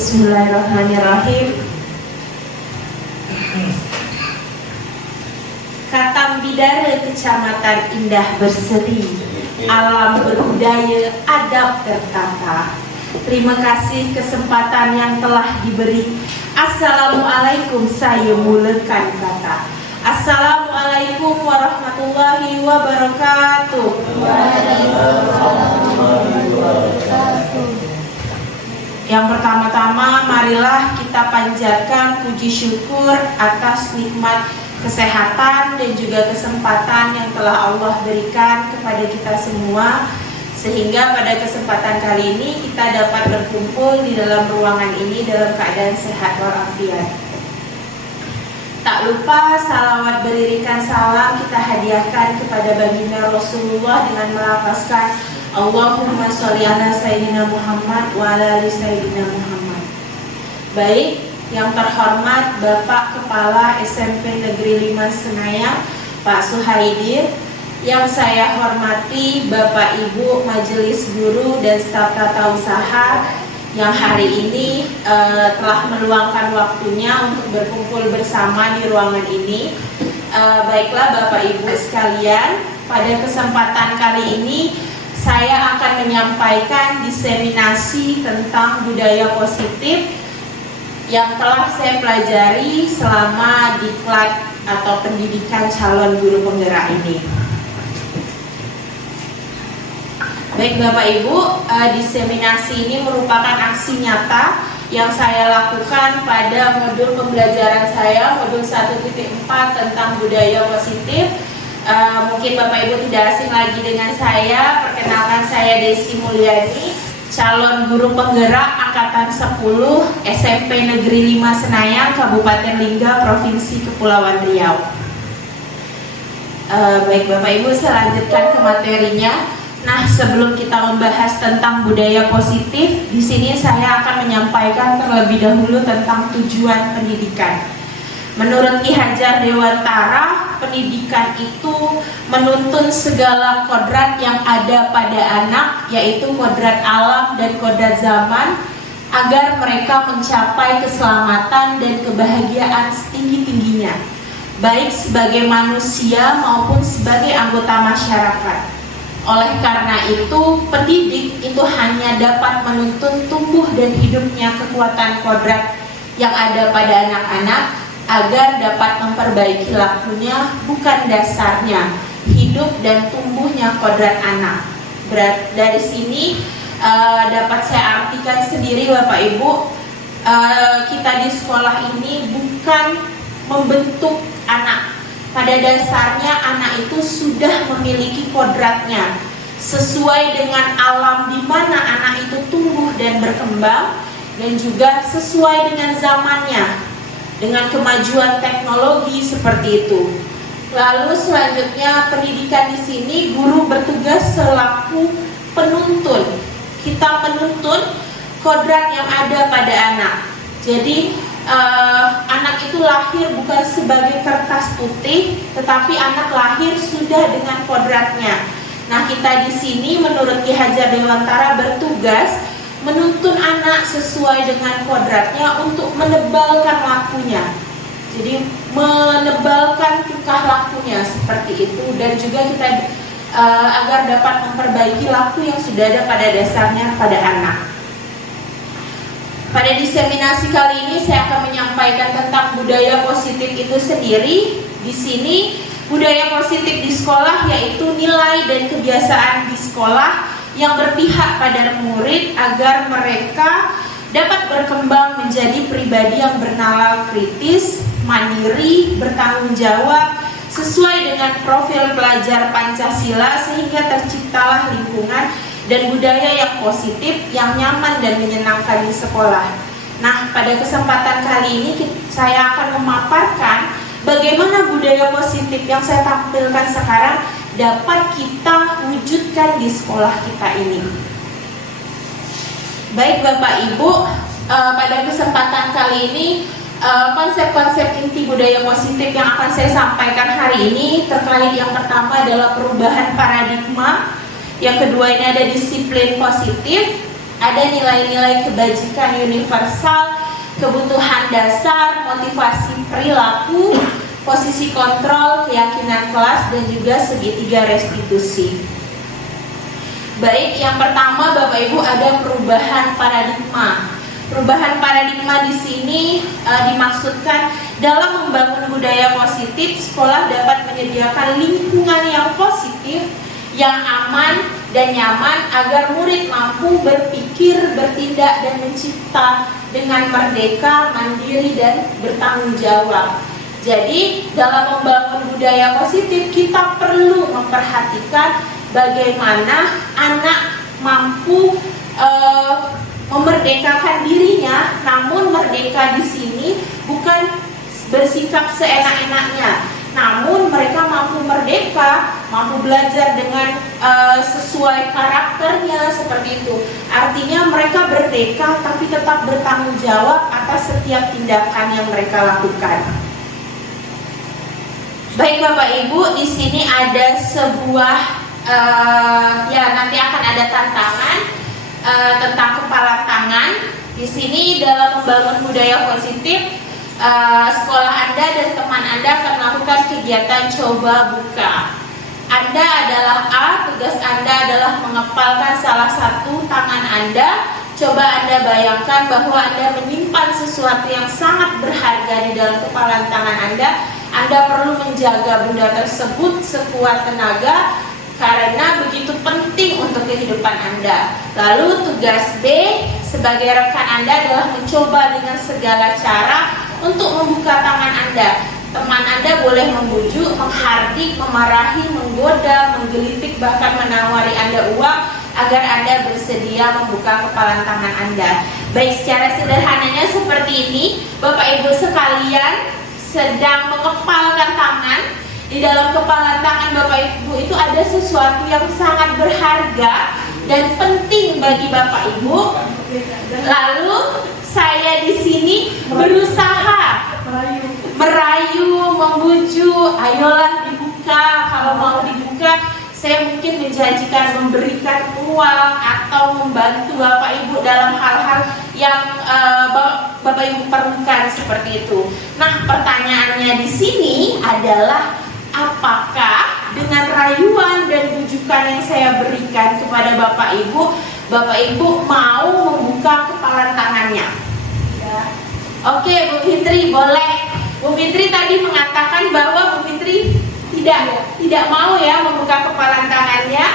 Bismillahirrahmanirrahim. Katam Bidara, Kecamatan Indah Berseri, alam berbudaya, adab tertata. Terima kasih kesempatan yang telah diberi. Assalamualaikum, saya mulakan kata. Assalamualaikum warahmatullahi wabarakatuh. Yang pertama-tama, marilah kita panjatkan puji syukur atas nikmat kesehatan dan juga kesempatan yang telah Allah berikan kepada kita semua, sehingga pada kesempatan kali ini kita dapat berkumpul di dalam ruangan ini dalam keadaan sehat walafiat. Tak lupa salawat beririkan salam kita hadiahkan kepada baginda Rasulullah dengan melafazkan Allahumma sholli ala sayyidina Muhammad wa ala ali sayyidina Muhammad. Baik, yang terhormat Bapak Kepala SMP Negeri 5 Senayan, Pak Suhaidir, yang saya hormati Bapak Ibu Majelis Guru dan staf tata usaha yang hari ini telah meluangkan waktunya untuk berkumpul bersama di ruangan ini. Baiklah Bapak Ibu sekalian, pada kesempatan kali ini saya akan menyampaikan diseminasi tentang budaya positif yang telah saya pelajari selama diklat atau pendidikan calon guru penggerak ini. Baik Bapak Ibu, diseminasi ini merupakan aksi nyata yang saya lakukan pada modul pembelajaran saya, modul 1.4 tentang budaya positif. Mungkin Bapak Ibu tidak asing lagi dengan saya. Perkenalkan, saya Desi Mulyani, calon guru penggerak angkatan 10 SMP Negeri 5 Senayan, Kabupaten Lingga, Provinsi Kepulauan Riau. Baik Bapak Ibu, saya lanjutkan ke materinya. Nah, sebelum kita membahas tentang budaya positif, di sini saya akan menyampaikan terlebih dahulu tentang tujuan pendidikan. Menurut Ki Hajar Dewantara, pendidikan itu menuntun segala kodrat yang ada pada anak, yaitu kodrat alam dan kodrat zaman, agar mereka mencapai keselamatan dan kebahagiaan setinggi-tingginya, baik sebagai manusia maupun sebagai anggota masyarakat. Oleh karena itu, pendidik itu hanya dapat menuntun tumbuh dan hidupnya kekuatan kodrat yang ada pada anak-anak, agar dapat memperbaiki lakunya, bukan dasarnya hidup dan tumbuhnya kodrat anak. Dari sini dapat saya artikan sendiri Bapak Ibu, kita di sekolah ini bukan membentuk anak. Pada dasarnya anak itu sudah memiliki kodratnya sesuai dengan alam di mana anak itu tumbuh dan berkembang, dan juga sesuai dengan zamannya, dengan kemajuan teknologi seperti itu. Lalu selanjutnya, pendidikan di sini guru bertugas selaku penuntun. Kita menuntun kodrat yang ada pada anak. Jadi anak itu lahir bukan sebagai kertas putih, tetapi anak lahir sudah dengan kodratnya. Nah, kita di sini menurut Ki Hajar Dewantara bertugas menuntun anak sesuai dengan kodratnya untuk menebalkan lakunya. Jadi menebalkan tingkah lakunya seperti itu, dan juga kita agar dapat memperbaiki laku yang sudah ada pada dasarnya pada anak. Pada diseminasi kali ini saya akan menyampaikan tentang budaya positif itu sendiri. Di sini budaya positif di sekolah yaitu nilai dan kebiasaan di sekolah yang berpihak pada murid agar mereka dapat berkembang menjadi pribadi yang bernalar kritis, mandiri, bertanggung jawab, sesuai dengan profil pelajar Pancasila, sehingga terciptalah lingkungan dan budaya yang positif, yang nyaman dan menyenangkan di sekolah. Nah, pada kesempatan kali ini saya akan memaparkan bagaimana budaya positif yang saya tampilkan sekarang dapat kita wujudkan di sekolah kita ini. Baik Bapak Ibu, pada kesempatan kali ini konsep-konsep inti budaya positif yang akan saya sampaikan hari ini terkait yang pertama adalah perubahan paradigma, yang kedua ini ada disiplin positif, Ada nilai-nilai kebajikan universal, kebutuhan dasar, motivasi perilaku, posisi kontrol, keyakinan kelas, dan juga segitiga restitusi. Baik, yang pertama Bapak Ibu ada perubahan paradigma. Perubahan paradigma di sini dimaksudkan dalam membangun budaya positif, sekolah dapat menyediakan lingkungan yang positif, yang aman dan nyaman agar murid mampu berpikir, bertindak, dan mencipta dengan merdeka, mandiri, dan bertanggung jawab. Jadi dalam membangun budaya positif kita perlu memperhatikan bagaimana anak mampu memerdekakan dirinya, namun merdeka di sini bukan bersikap seenak-enaknya, namun mereka mampu merdeka, mampu belajar dengan sesuai karakternya seperti itu. Artinya mereka merdeka tapi tetap bertanggung jawab atas setiap tindakan yang mereka lakukan. Baik Bapak Ibu, di sini ada sebuah ya nanti akan ada tantangan tentang kepala tangan. Di sini dalam membangun budaya positif, sekolah Anda dan teman Anda akan melakukan kegiatan coba buka. Anda adalah A, tugas Anda adalah mengepalkan salah satu tangan Anda. Coba Anda bayangkan bahwa Anda menyimpan sesuatu yang sangat berharga di dalam kepalan tangan Anda. Anda perlu menjaga benda tersebut sekuat tenaga karena begitu penting untuk kehidupan Anda. Lalu tugas B sebagai rekan Anda adalah mencoba dengan segala cara untuk membuka tangan Anda. Teman Anda boleh membujuk, menghardik, memarahi, menggoda, menggelitik, bahkan menawari Anda uang agar Anda bersedia membuka kepalan tangan Anda. Baik, secara sederhananya seperti ini, Bapak Ibu sekalian sedang mengepalkan tangan. Di dalam kepalan tangan Bapak Ibu itu ada sesuatu yang sangat berharga dan penting bagi Bapak Ibu. Lalu saya di sini berusaha merayu, membujuk, ayolah dibuka. Kalau mau dibuka, saya mungkin menjanjikan memberikan uang atau membantu Bapak Ibu dalam hal-hal yang Bapak Ibu perlukan seperti itu. Nah, pertanyaannya di sini adalah apakah dengan rayuan dan bujukan yang saya berikan kepada Bapak Ibu mau membuka kepalan tangannya? Ya. Oke, Bu Fitri boleh. Bu Fitri tadi mengatakan bahwa Bu Fitri tidak mau ya membuka kepalan tangannya.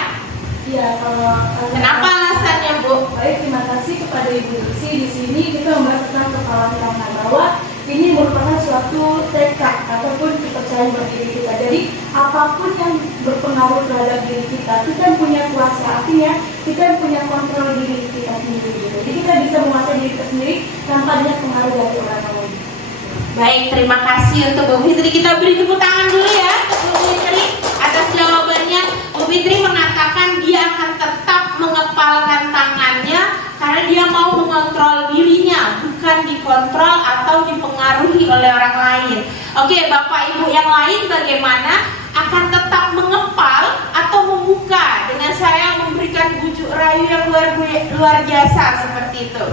Iya, kalau kenapa alasannya, Bu? Baik, terima kasih kepada Ibu Lucy. Di sini kita membahas tentang kepalan tangan, bahwa ini merupakan suatu tekad ataupun kepercayaan bagi diri kita. Jadi apapun yang berpengaruh terhadap diri kita punya kuasa, artinya kita punya kontrol diri kita sendiri. Jadi kita bisa menguasai diri kita sendiri tanpa adanya pengaruh dari orang lain. Baik, terima kasih untuk Bu Fitri. Kita beri tepuk tangan dulu ya untuk Bu Fitri atas jawabannya. Bu Fitri mengatakan dia akan tetap mengepalkan tangannya karena dia mau mengontrol dirinya, bukan dikontrol atau dipengaruhi oleh orang lain. Oke, Bapak Ibu yang lain bagaimana? Akan tetap mengepal atau membuka dengan saya memberikan bujuk rayu yang luar biasa seperti itu.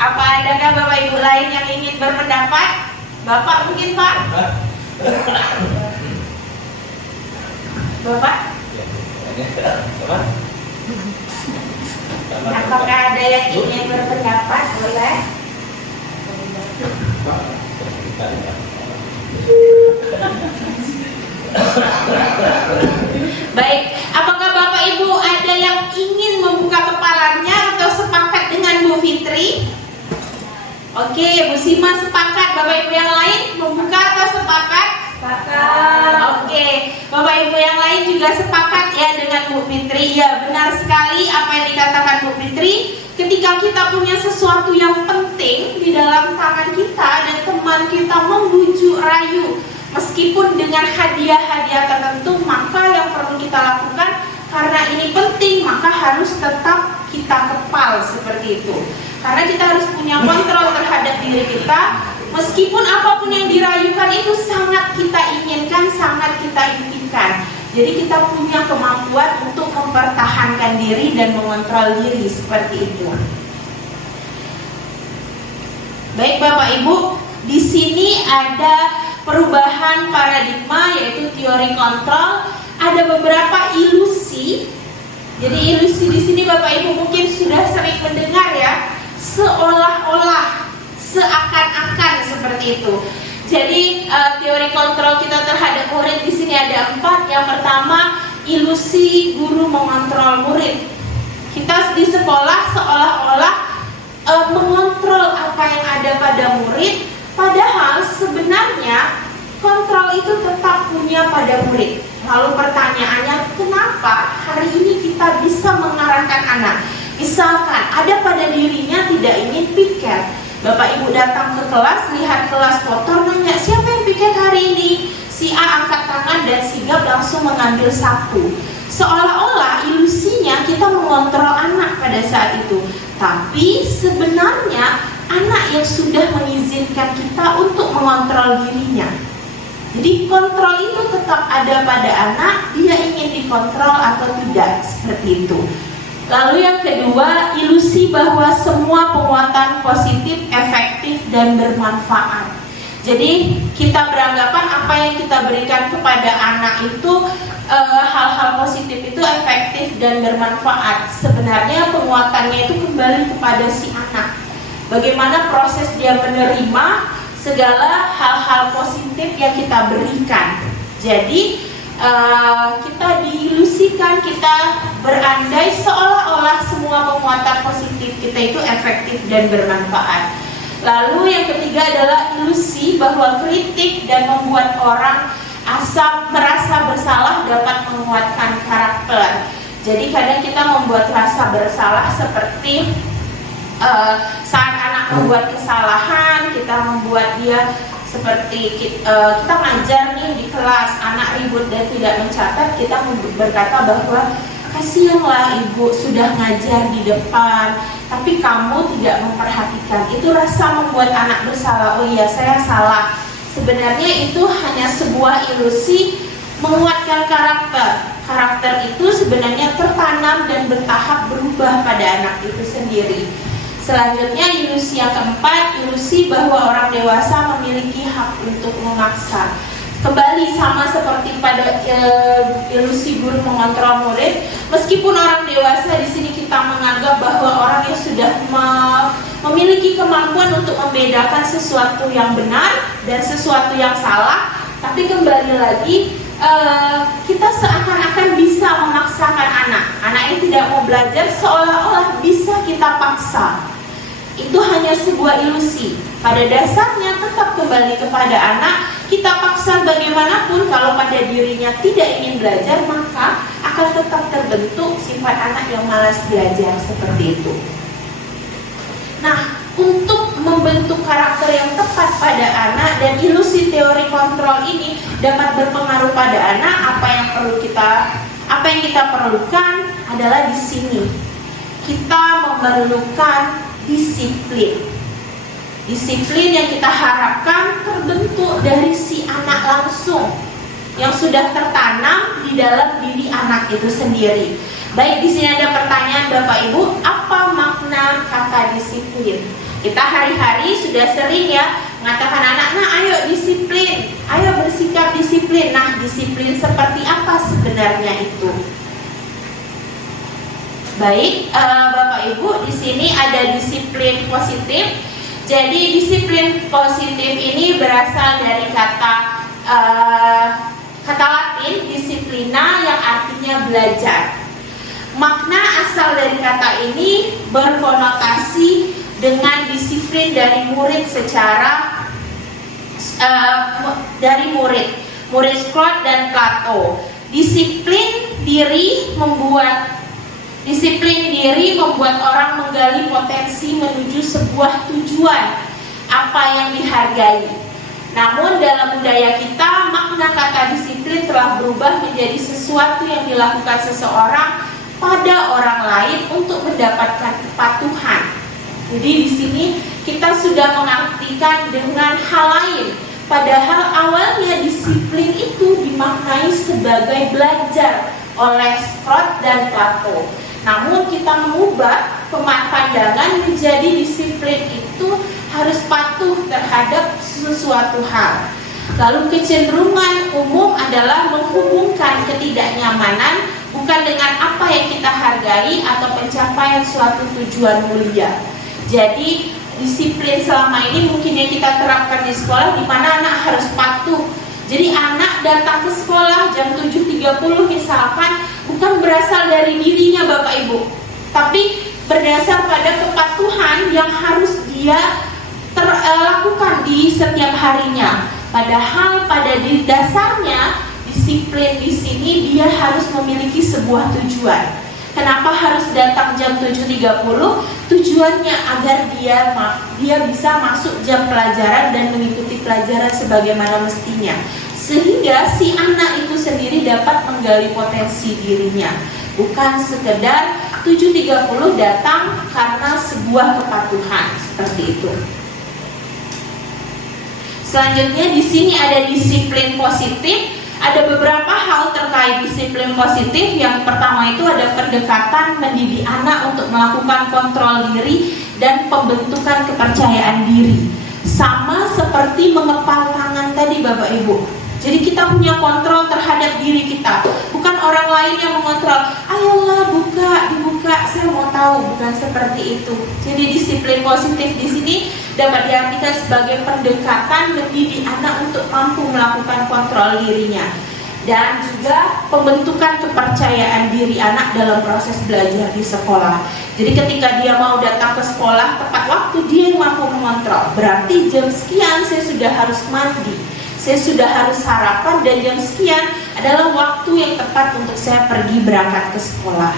Apa adakah Bapak Ibu lain yang ingin berpendapat? Bapak mungkin, Pak? Bapak? Apakah ada yang ingin berpendapat? Boleh? Baik, apakah Bapak Ibu ada yang ingin membuka kepalanya atau sepakat dengan Bu Fitri? Oke, Bu Sima sepakat. Bapak Ibu yang lain membuka atau sepakat? Sepakat. Oke, Bapak Ibu yang lain juga sepakat ya dengan Bu Fitri. Ya, benar sekali apa yang dikatakan Bu Fitri. Ketika kita punya sesuatu yang penting di dalam tangan kita dan teman kita membujuk rayu, meskipun dengan hadiah-hadiah tertentu, maka yang perlu kita lakukan karena ini penting, maka harus tetap kita kepal seperti itu. Karena kita harus punya kontrol terhadap diri kita. Meskipun apapun yang dirayukan itu sangat kita inginkan, sangat kita impikan. Jadi kita punya kemampuan untuk mempertahankan diri dan mengontrol diri seperti itu. Baik Bapak Ibu, di sini ada perubahan paradigma yaitu teori kontrol, ada beberapa ilusi. Jadi ilusi di sini Bapak Ibu mungkin sudah sering mendengar ya, seolah-olah, seakan-akan seperti itu. Jadi teori kontrol kita terhadap murid di sini ada 4. Yang pertama, ilusi guru mengontrol murid. Kita di sekolah seolah-olah mengontrol apa yang ada pada murid, padahal sebenarnya kontrol itu tetap punya pada murid. Lalu pertanyaannya, kenapa hari ini kita bisa mengarahkan anak? Misalkan ada pada dirinya tidak ingin piket, Bapak Ibu datang ke kelas, lihat kelas kotor, nanya siapa yang piket hari ini? Si A angkat tangan dan sigap langsung mengambil sapu. Seolah-olah ilusinya kita mengontrol anak pada saat itu. Tapi sebenarnya anak yang sudah mengizinkan kita untuk mengontrol dirinya. Jadi kontrol itu tetap ada pada anak, dia ingin dikontrol atau tidak, seperti itu. Lalu yang kedua, ilusi bahwa semua penguatan positif, efektif, dan bermanfaat. Jadi kita beranggapan apa yang kita berikan kepada anak itu hal-hal positif itu efektif dan bermanfaat. Sebenarnya penguatannya itu kembali kepada si anak. Bagaimana proses dia menerima segala hal-hal positif yang kita berikan. Jadi kita diilusikan, kita berandai seolah-olah semua penguatan positif kita itu efektif dan bermanfaat. Lalu yang ketiga adalah ilusi bahwa kritik dan membuat orang merasa bersalah dapat menguatkan karakter. Jadi kadang kita membuat rasa bersalah seperti saat anak membuat kesalahan, kita membuat dia seperti kita ngajar nih di kelas, anak ribut dan tidak mencatat, kita berkata bahwa kasihanlah ibu sudah ngajar di depan, tapi kamu tidak memperhatikan. Itu rasa membuat anak bersalah. Oh iya, saya salah. Sebenarnya itu hanya sebuah ilusi menguatkan karakter. Karakter itu sebenarnya tertanam dan bertahap berubah pada anak itu sendiri. Selanjutnya ilusi yang keempat, ilusi bahwa orang dewasa memiliki hak untuk memaksa. Kembali sama seperti pada ilusi guru mengontrol murid, meskipun orang dewasa di sini kita menganggap bahwa orang yang sudah memiliki kemampuan untuk membedakan sesuatu yang benar dan sesuatu yang salah, tapi kembali lagi kita seakan-akan bisa memaksakan anak yang tidak mau belajar seolah-olah bisa kita paksa. Itu hanya sebuah ilusi. Pada dasarnya tetap kembali kepada anak. Kita paksa bagaimanapun, kalau pada dirinya tidak ingin belajar, maka akan tetap terbentuk sifat anak yang malas belajar seperti itu. Nah, untuk membentuk karakter yang tepat pada anak dan ilusi teori kontrol ini dapat berpengaruh pada anak, apa yang kita perlukan adalah di sini. Kita memerlukan disiplin. Disiplin yang kita harapkan terbentuk dari si anak langsung, yang sudah tertanam di dalam diri anak itu sendiri. Baik, di sini ada pertanyaan Bapak Ibu, apa makna kata disiplin? Kita hari-hari sudah sering ya mengatakan anak, nah ayo disiplin, ayo bersikap disiplin. Nah, disiplin seperti apa sebenarnya itu? Baik, Bapak Ibu, di sini ada disiplin positif. Jadi disiplin positif ini berasal dari kata Latin disiplina yang artinya belajar. Makna asal dari kata ini berkonotasi dengan disiplin dari murid secara dari murid Scott dan Plato. Disiplin diri membuat orang menggali potensi menuju sebuah tujuan apa yang dihargai. Namun dalam budaya kita, makna kata disiplin telah berubah menjadi sesuatu yang dilakukan seseorang pada orang lain untuk mendapatkan kepatuhan. Jadi di sini kita sudah mengartikan dengan hal lain. Padahal awalnya disiplin itu dimaknai sebagai belajar oleh Scott dan Plato. Namun kita mengubah pandangan menjadi disiplin itu harus patuh terhadap sesuatu hal. Lalu kecenderungan umum adalah menghubungkan ketidaknyamanan bukan dengan apa yang kita hargai atau pencapaian suatu tujuan mulia. Jadi disiplin selama ini mungkin yang kita terapkan di sekolah, di mana anak harus patuh. Jadi anak datang ke sekolah jam 7.30 misalkan, bukan berasal dari dirinya Bapak Ibu, tapi berdasar pada kepatuhan yang harus dia lakukan di setiap harinya. Padahal pada dasarnya disiplin di sini dia harus memiliki sebuah tujuan. Kenapa harus datang jam 7.30? Tujuannya agar dia bisa masuk jam pelajaran dan mengikuti pelajaran sebagaimana mestinya, sehingga si anak itu sendiri dapat menggali potensi dirinya, bukan sekedar 7.30 datang karena sebuah kepatuhan seperti itu. Selanjutnya di sini ada disiplin positif. Ada beberapa hal terkait disiplin positif. Yang pertama itu ada pendekatan mendidik anak untuk melakukan kontrol diri dan pembentukan kepercayaan diri. Sama seperti mengepal tangan tadi Bapak Ibu. Jadi kita punya kontrol terhadap diri kita, bukan orang lain yang mengontrol. Ayolah dibuka, saya mau tahu, bukan seperti itu. Jadi disiplin positif di sini dapat diartikan sebagai pendekatan mendidik anak untuk mampu melakukan kontrol dirinya dan juga pembentukan kepercayaan diri anak dalam proses belajar di sekolah. Jadi ketika dia mau datang ke sekolah tepat waktu, dia yang mampu mengontrol. Berarti jam sekian saya sudah harus mandi, saya sudah harus sarapan, dan jam sekian adalah waktu yang tepat untuk saya pergi berangkat ke sekolah.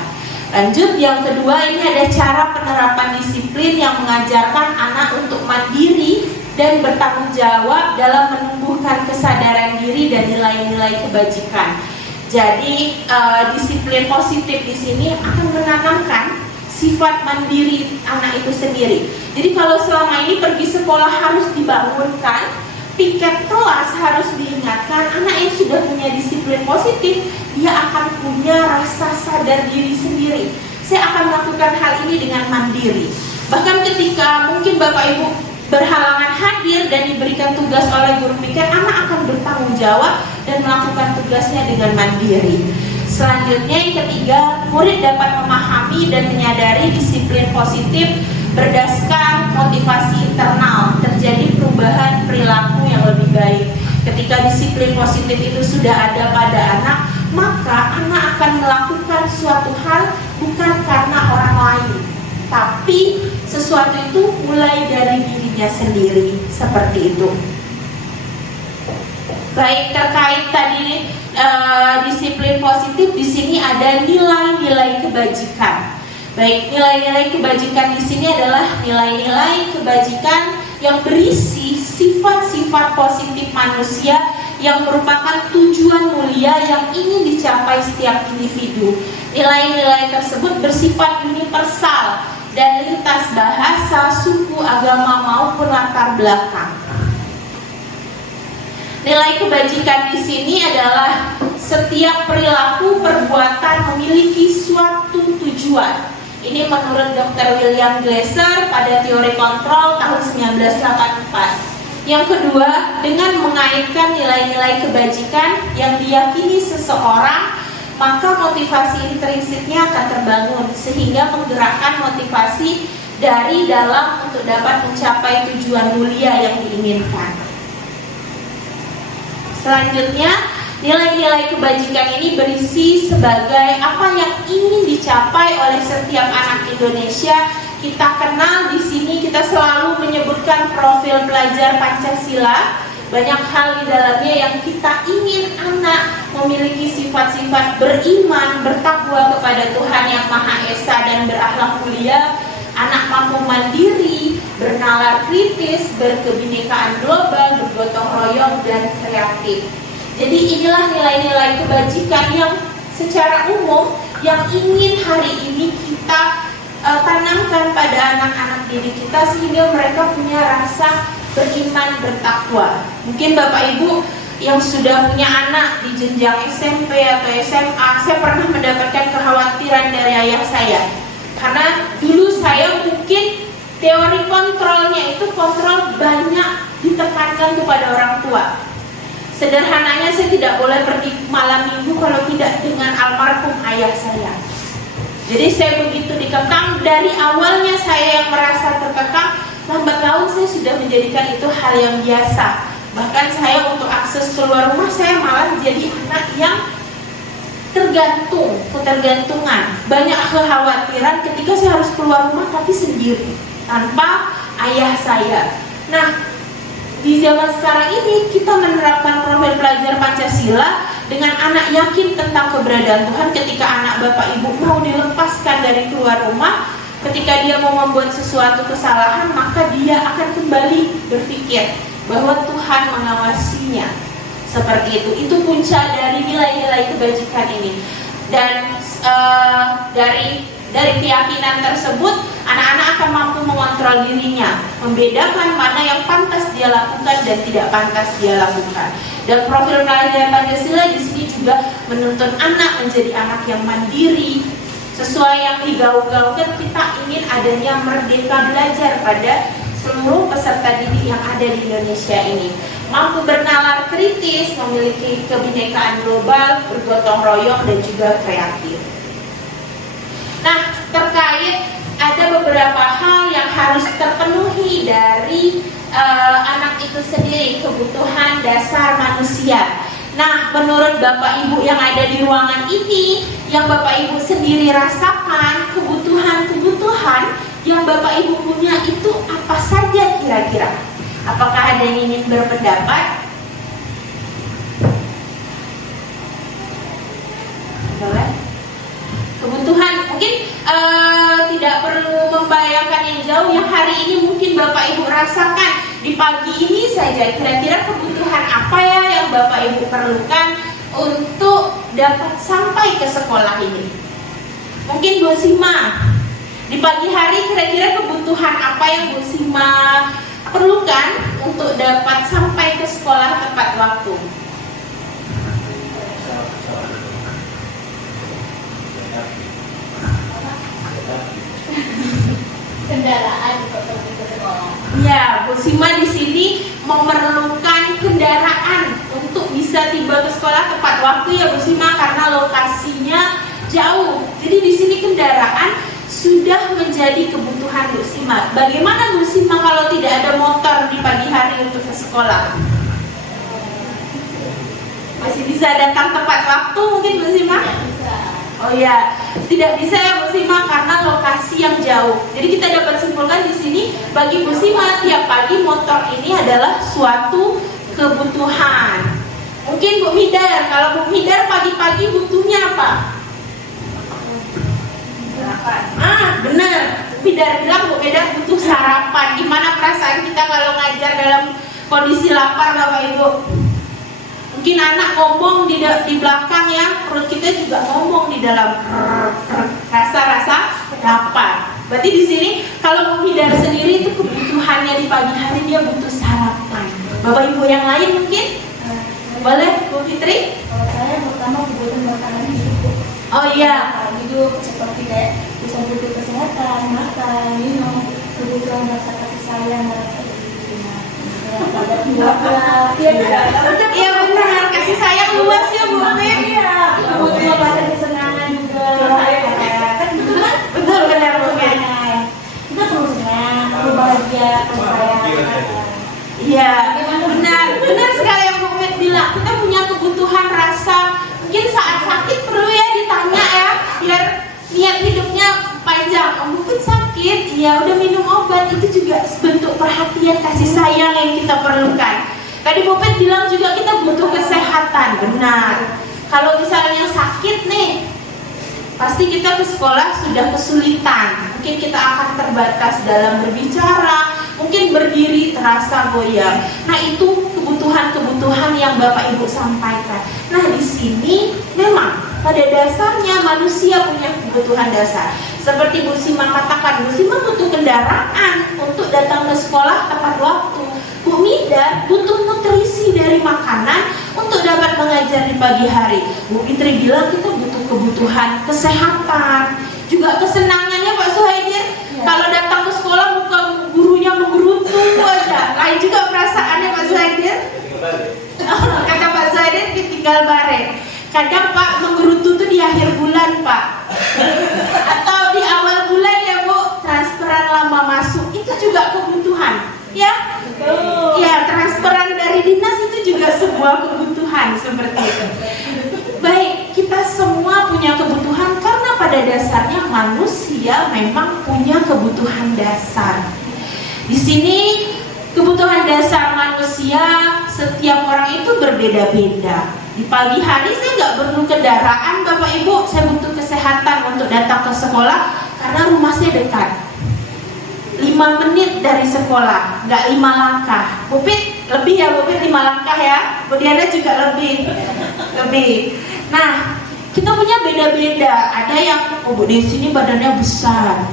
Lanjut, yang kedua ini ada cara penerapan disiplin yang mengajarkan anak untuk mandiri dan bertanggung jawab dalam menumbuhkan kesadaran diri dan nilai-nilai kebajikan. Jadi disiplin positif di sini akan menanamkan sifat mandiri anak itu sendiri. Jadi kalau selama ini pergi sekolah harus dibangunkan, piket kelas harus diingatkan, anak yang sudah punya disiplin positif, dia akan punya rasa sadar diri sendiri. Saya akan melakukan hal ini dengan mandiri. Bahkan ketika mungkin Bapak Ibu berhalangan hadir dan diberikan tugas oleh guru piket, anak akan bertanggung jawab dan melakukan tugasnya dengan mandiri. Selanjutnya yang ketiga, murid dapat memahami dan menyadari disiplin positif berdasarkan motivasi internal, terjadi perubahan perilaku yang lebih baik. Ketika disiplin positif itu sudah ada pada anak, maka anak akan melakukan suatu hal bukan karena orang lain, tapi sesuatu itu mulai dari dirinya sendiri, seperti itu. Baik, terkait tadi disiplin positif, di sini ada nilai-nilai kebajikan. Baik, nilai-nilai kebajikan di sini adalah nilai-nilai kebajikan yang berisi sifat-sifat positif manusia yang merupakan tujuan mulia yang ingin dicapai setiap individu. Nilai-nilai tersebut bersifat universal dan lintas bahasa, suku, agama maupun latar belakang. Nilai kebajikan di sini adalah setiap perilaku perbuatan memiliki suatu tujuan. Ini menurut Dr. William Glasser pada teori kontrol tahun 1984. Yang kedua, dengan mengaitkan nilai-nilai kebajikan yang diyakini seseorang, maka motivasi intrinsiknya akan terbangun sehingga menggerakkan motivasi dari dalam untuk dapat mencapai tujuan mulia yang diinginkan. Selanjutnya, nilai-nilai kebajikan ini berisi sebagai apa yang ingin dicapai oleh setiap anak Indonesia. Kita kenal di sini, kita selalu menyebutkan profil pelajar Pancasila. Banyak hal di dalamnya yang kita ingin anak memiliki sifat-sifat beriman, bertakwa kepada Tuhan Yang Maha Esa dan berakhlak mulia. Anak mampu mandiri, bernalar kritis, berkebinekaan global, bergotong royong, dan kreatif. Jadi inilah nilai-nilai kebajikan yang secara umum yang ingin hari ini kita tanamkan pada anak-anak didik kita sehingga mereka punya rasa beriman, bertakwa. Mungkin Bapak Ibu yang sudah punya anak di jenjang SMP atau SMA, saya pernah mendapatkan kekhawatiran dari ayah saya. Karena dulu saya mungkin Teori kontrolnya itu kontrol banyak ditekankan kepada orang tua. Sederhananya, saya tidak boleh pergi malam minggu kalau tidak dengan almarhum ayah saya. Jadi saya begitu dikekang, dari awalnya saya yang merasa terkekang, lambat laun saya sudah menjadikan itu hal yang biasa. Bahkan saya untuk akses keluar rumah, saya malah jadi anak yang ketergantungan. Banyak kekhawatiran ketika saya harus keluar rumah tapi sendiri, tanpa ayah saya. Nah, di zaman sekarang ini kita menerapkan profil pelajar Pancasila dengan anak yakin tentang keberadaan Tuhan. Ketika anak bapak ibu mau dilepaskan dari keluar rumah, ketika dia mau membuat sesuatu kesalahan, maka dia akan kembali berpikir bahwa Tuhan mengawasinya. Seperti itu punca dari nilai-nilai kebajikan ini. Dan dari keyakinan tersebut, anak-anak akan mampu mengontrol dirinya, membedakan mana yang pantas dia lakukan dan tidak pantas dia lakukan. Dan profil pelajar Pancasila di sini juga menuntun anak menjadi anak yang mandiri. Sesuai yang digaung-gaungkan, kita ingin adanya merdeka belajar pada seluruh peserta didik yang ada di Indonesia ini. Mampu bernalar kritis, memiliki kebinekaan global, bergotong royong dan juga kreatif. Nah, terkait ada beberapa hal yang harus terpenuhi dari anak itu sendiri, kebutuhan dasar manusia. Nah, menurut Bapak Ibu yang ada di ruangan ini, yang Bapak Ibu sendiri rasakan, kebutuhan yang Bapak Ibu punya itu apa saja kira-kira? Apakah ada yang ingin berpendapat? Boleh? Kebutuhan mungkin tidak perlu membayangkan yang jauh, yang hari ini mungkin Bapak Ibu rasakan di pagi ini saja. Kira-kira kebutuhan apa ya yang Bapak Ibu perlukan untuk dapat sampai ke sekolah ini? Mungkin Bu Sima, di pagi hari kira-kira kebutuhan apa yang Bu Sima perlukan untuk dapat sampai ke sekolah tepat waktu? Kendaraan untuk pergi ke sekolah. Ya, Bu Sima di sini memerlukan kendaraan untuk bisa tiba ke sekolah tepat waktu ya Bu Sima, karena lokasinya jauh. Jadi di sini kendaraan sudah menjadi kebutuhan Bu Sima. Bagaimana Bu Sima kalau tidak ada motor di pagi hari untuk ke sekolah? Masih bisa datang tepat waktu mungkin Bu Sima? Bisa. Oh ya, tidak bisa ya Bu Sima karena lokasi yang jauh. Jadi kita dapat simpulkan di sini bagi Bu Sima tiap pagi motor ini adalah suatu kebutuhan. Mungkin Bu Midar, kalau Bu Midar pagi-pagi butuhnya apa? Sarapan. Benar. Bu Midar bilang Bu Midar butuh sarapan. Gimana perasaan kita kalau ngajar dalam kondisi lapar Bapak Ibu? Mungkin anak ngomong di belakang ya, perut kita juga ngomong di dalam rasa-rasa lapar. Berarti di sini kalau Bu Midar sendiri itu kebutuhannya di pagi hari dia butuh sarapan. Bapak Ibu yang lain mungkin? Boleh Bu Fitri? Kalau saya pertama kebutuhan makanan hidup. Oh iya. Hidup seperti kayak bisa butuh kesehatan, makan, minum, kebutuhan rasa kasih sayang, rasa Iya benar, kasih sayang luas ya Bu Amir. Iya, kebutuhan rasa kesenangan juga. Betul benar Bu Amir. Kita perlu senang, perlu bahagia, perlu sayang. Iya, benar sekali yang Bu Amir bilang. Kita punya kebutuhan rasa. Mungkin saat sakit perlu ya ditanya ya, biar niat hidupnya panjang. Mungkin sakit, ya udah minum obat, itu juga bentuk perhatian kasih sayang yang kita perlukan. Tadi Bu Pet bilang juga kita butuh kesehatan, benar. Kalau misalnya sakit nih, pasti kita ke sekolah sudah kesulitan. Mungkin kita akan terbatas dalam berbicara, mungkin berdiri terasa goyang. Nah itu kebutuhan-kebutuhan yang Bapak Ibu sampaikan. Nah di sini memang pada dasarnya manusia punya kebutuhan dasar. Seperti Bu Sima katakan, Bu Sima butuh kendaraan untuk datang ke sekolah tepat waktu. Bu Mida butuh nutrisi dari makanan untuk dapat mengajar di pagi hari. Bu Fitri bilang kita butuh kebutuhan kesehatan, juga kesenangannya Pak Suhaidir. Kalau datang ke sekolah buka ngerasain juga perasaannya Pak Zuhaidir. Kata Pak Zuhaidir ditinggal bare. Kadang Pak menggerutu tuh di akhir bulan Pak, atau di awal bulan ya Bu, transferan lama masuk itu juga kebutuhan ya. Ya, transferan dari dinas itu juga sebuah kebutuhan seperti itu. Baik, kita semua punya kebutuhan karena pada dasarnya manusia memang punya kebutuhan dasar. Di sini kebutuhan dasar manusia setiap orang itu berbeda-beda. Di pagi hari saya nggak perlu kendaraan Bapak Ibu, saya butuh kesehatan untuk datang ke sekolah karena rumah saya dekat. 5 menit dari sekolah, nggak 5 langkah. Bupit lebih ya, Bupit 5 langkah ya. Bu Diana juga lebih. Nah, kita punya beda-beda. Ada yang Bu di sini badannya besar,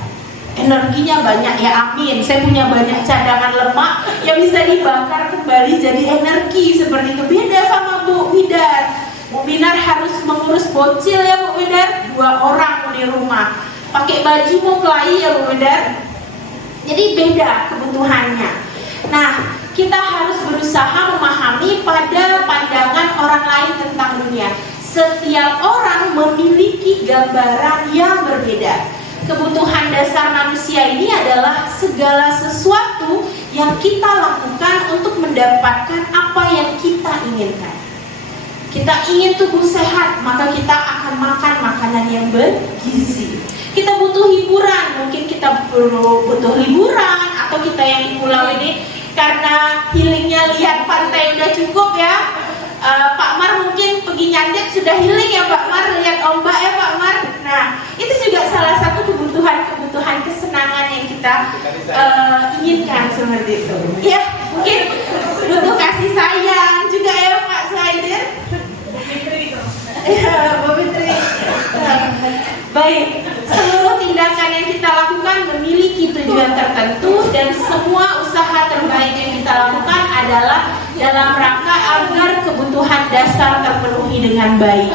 energinya banyak ya, amin. Saya punya banyak cadangan lemak yang bisa dibakar kembali jadi energi seperti itu. Beda sama Bu Widar. Bu Binar harus mengurus bocil ya Bu Widar, 2 orang di rumah. Pakai baju mau kelahi ya Bu Widar. Jadi beda kebutuhannya. Nah, kita harus berusaha memahami pada pandangan orang lain tentang dunia. Setiap orang memiliki gambaran yang berbeda. Kebutuhan dasar manusia ini adalah segala sesuatu yang kita lakukan untuk mendapatkan apa yang kita inginkan. Kita ingin tubuh sehat, maka kita akan makan makanan yang bergizi. Kita butuh hiburan, mungkin kita butuh liburan, atau kita yang di pulau ini karena healingnya lihat pantai udah cukup ya. Pak Mar mungkin pergi nyandet sudah healing ya Pak Mar, lihat ombak ya Pak Mar. Nah, itu juga salah satu kebutuhan kesenangan yang kita inginkan seperti itu. Ya, mungkin butuh kasih sayang juga ya Pak Zuhaidir. Ya, Bu Fitri. Baik, seluruh tindakan yang kita lakukan memiliki tujuan tertentu dan semua usaha terbaik yang kita lakukan adalah dalam rangka agar kebutuhan dasar terpenuhi dengan baik.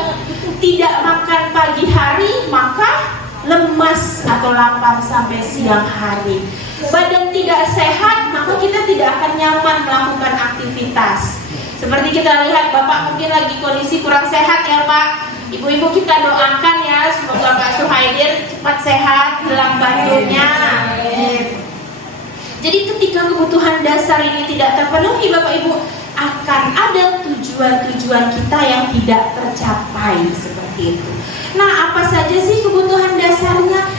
Tidak makan pagi hari maka lemas atau lapar sampai siang hari. Badan tidak sehat maka kita tidak akan nyaman melakukan aktivitas. Seperti kita lihat Bapak mungkin lagi kondisi kurang sehat ya Pak. Ibu-ibu kita doakan ya semoga Pak Zuhaidir cepat sehat dalam badannya. Jadi ketika kebutuhan dasar ini tidak terpenuhi Bapak Ibu, akan ada tujuan-tujuan kita yang tidak tercapai seperti itu. Nah, apa saja sih kebutuhan dasarnya?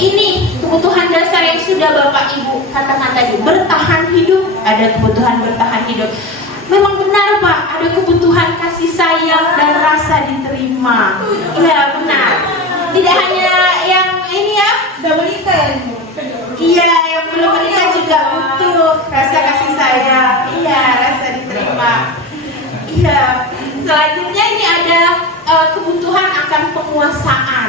Ini kebutuhan dasar yang sudah Bapak Ibu katakan tadi, bertahan hidup, ada kebutuhan bertahan hidup. Memang benar Pak, ada kebutuhan kasih sayang dan rasa diterima. Iya benar. Tidak hanya yang ini ya, Sudah menikah ya? iya yang belum menikah juga butuh rasa kasih sayang. Iya, rasa diterima. Iya. Selanjutnya ini ada kebutuhan akan penguasaan.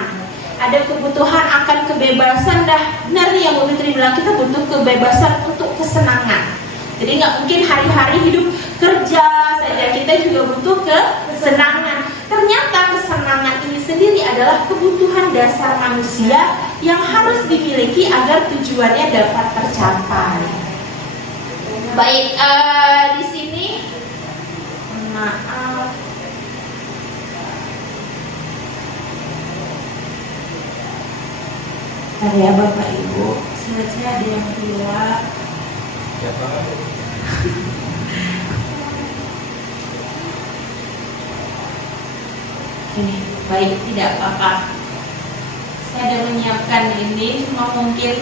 Ada kebutuhan akan kebebasan. Dah benar nih yang Bu Fitri bilang, kita butuh kebebasan untuk kesenangan. Jadi nggak mungkin hari-hari hidup kerja saja, kita juga butuh kesenangan. Ternyata kesenangan ini sendiri adalah kebutuhan dasar manusia yang harus dimiliki agar tujuannya dapat tercapai. Baik, di sini maaf. Ada ya Bapak Ibu, sebenarnya ada yang bilang. Ini baik, tidak apa-apa. Saya ada menyiapkan ini, cuma mungkin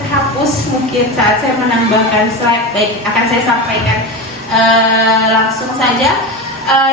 terhapus mungkin saat saya menambahkan slide. Baik, akan saya sampaikan langsung saja.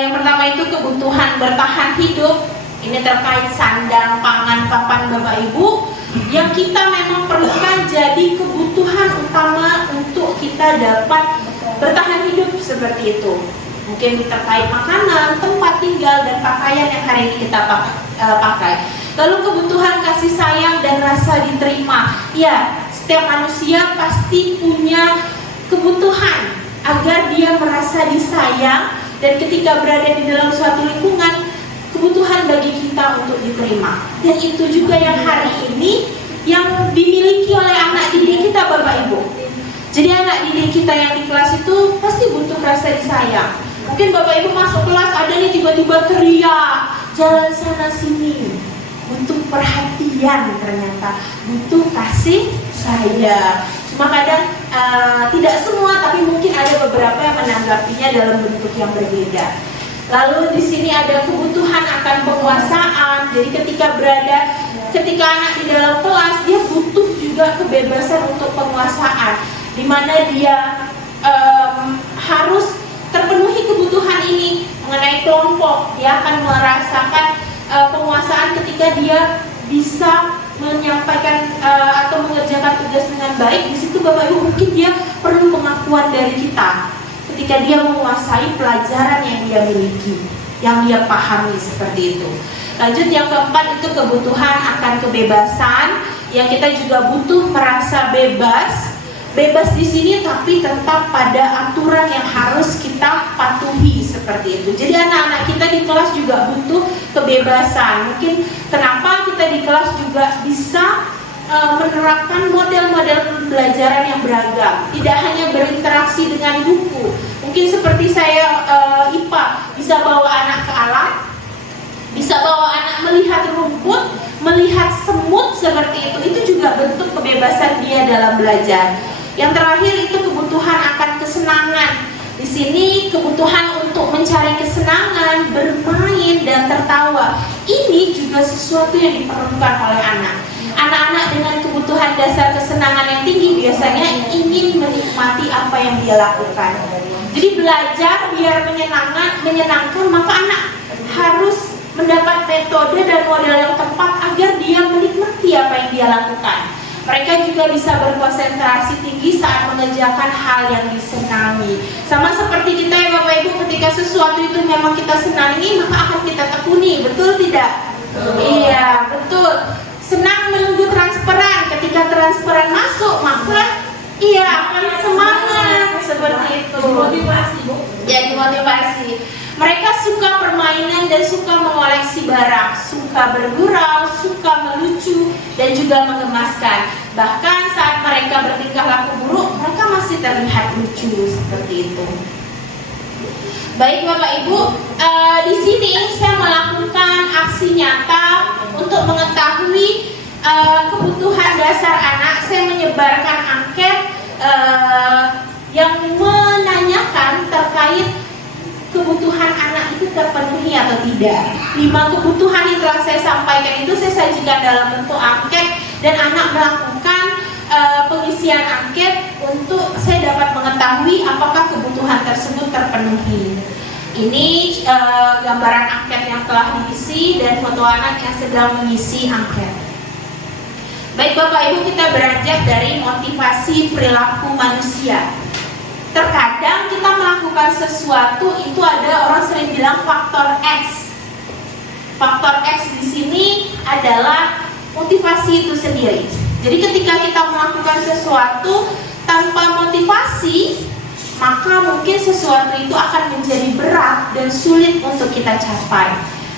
Yang pertama itu kebutuhan bertahan hidup. Ini terkait sandang, pangan, papan Bapak Ibu yang kita memang perlukan jadi kebutuhan utama untuk kita dapat bertahan hidup seperti itu. Mungkin terkait makanan, tempat tinggal, dan pakaian yang hari ini kita pakai. Lalu kebutuhan kasih sayang dan rasa diterima. Ya, setiap manusia pasti punya kebutuhan agar dia merasa disayang, dan ketika berada di dalam suatu lingkungan, kebutuhan bagi kita untuk diterima. Dan itu juga yang hari ini yang dimiliki oleh anak didik kita Bapak Ibu. Jadi anak didik kita yang di kelas itu pasti butuh rasa disayang. Mungkin Bapak Ibu masuk kelas ada nih tiba-tiba teriak, jalan sana sini. Butuh perhatian ternyata, butuh kasih sayang. Cuma kadang tidak semua, tapi mungkin ada beberapa yang menanggapinya dalam bentuk yang berbeda. Lalu di sini ada kebutuhan akan penguasaan. Jadi ketika anak di dalam kelas, dia butuh juga kebebasan untuk penguasaan, di mana dia harus terpenuhi kebutuhan ini mengenai kelompok. Dia akan merasakan penguasaan ketika dia bisa menyampaikan atau mengerjakan tugas dengan baik. Di situ Bapak Ibu mungkin dia perlu pengakuan dari kita ketika dia menguasai pelajaran yang dia miliki, yang dia pahami, seperti itu. Lanjut, yang keempat itu kebutuhan akan kebebasan, yang kita juga butuh merasa bebas. Bebas di sini tapi tetap pada aturan yang harus kita patuhi, seperti itu. Jadi anak-anak kita di kelas juga butuh kebebasan. Mungkin kenapa kita di kelas juga bisa menerapkan model-model pembelajaran yang beragam, tidak hanya berinteraksi dengan buku. Mungkin seperti saya IPA, bisa bawa anak ke alam, bisa bawa anak melihat rumput, melihat semut, seperti itu. Itu juga bentuk kebebasan dia dalam belajar. Yang terakhir itu kebutuhan akan kesenangan. Di sini kebutuhan untuk mencari kesenangan, bermain dan tertawa. Ini juga sesuatu yang diperlukan oleh anak. Anak-anak dengan kebutuhan dasar kesenangan yang tinggi biasanya ingin menikmati apa yang dia lakukan. Jadi belajar biar menyenangkan, maka anak harus mendapat metode dan model yang tepat agar dia menikmati apa yang dia lakukan. Mereka juga bisa berkonsentrasi tinggi saat mengerjakan hal yang disenangi. Sama seperti kita ya Bapak Ibu, ketika sesuatu itu memang kita senangi, maka akan kita tekuni, betul tidak? Iya, betul. Senang menunggu transferan, ketika transferan masuk, maka iya akan semangat, seperti itu. Dimotivasi, Bu. Ya, dimotivasi. Mereka suka permainan dan suka mengoleksi barang, suka bergurau, suka melucu, dan juga mengemaskan. Bahkan saat mereka bertingkah laku buruk, mereka masih terlihat lucu, seperti itu. Baik Bapak Ibu, di sini saya melakukan aksi nyata untuk mengetahui kebutuhan dasar anak. Saya menyebarkan angket yang menanyakan terkait kebutuhan anak itu terpenuhi atau tidak. 5 kebutuhan yang telah saya sampaikan itu saya sajikan dalam bentuk angket, dan anak melakukan pengisian angket untuk saya dapat mengetahui apakah kebutuhan tersebut terpenuhi. Ini gambaran angket yang telah diisi dan foto anak yang sedang mengisi angket. Baik Bapak Ibu, kita beranjak dari motivasi perilaku manusia. Terkadang kita melakukan sesuatu itu ada orang sering bilang faktor X. Faktor X di sini adalah motivasi itu sendiri. Jadi ketika kita melakukan sesuatu tanpa motivasi, maka mungkin sesuatu itu akan menjadi berat dan sulit untuk kita capai.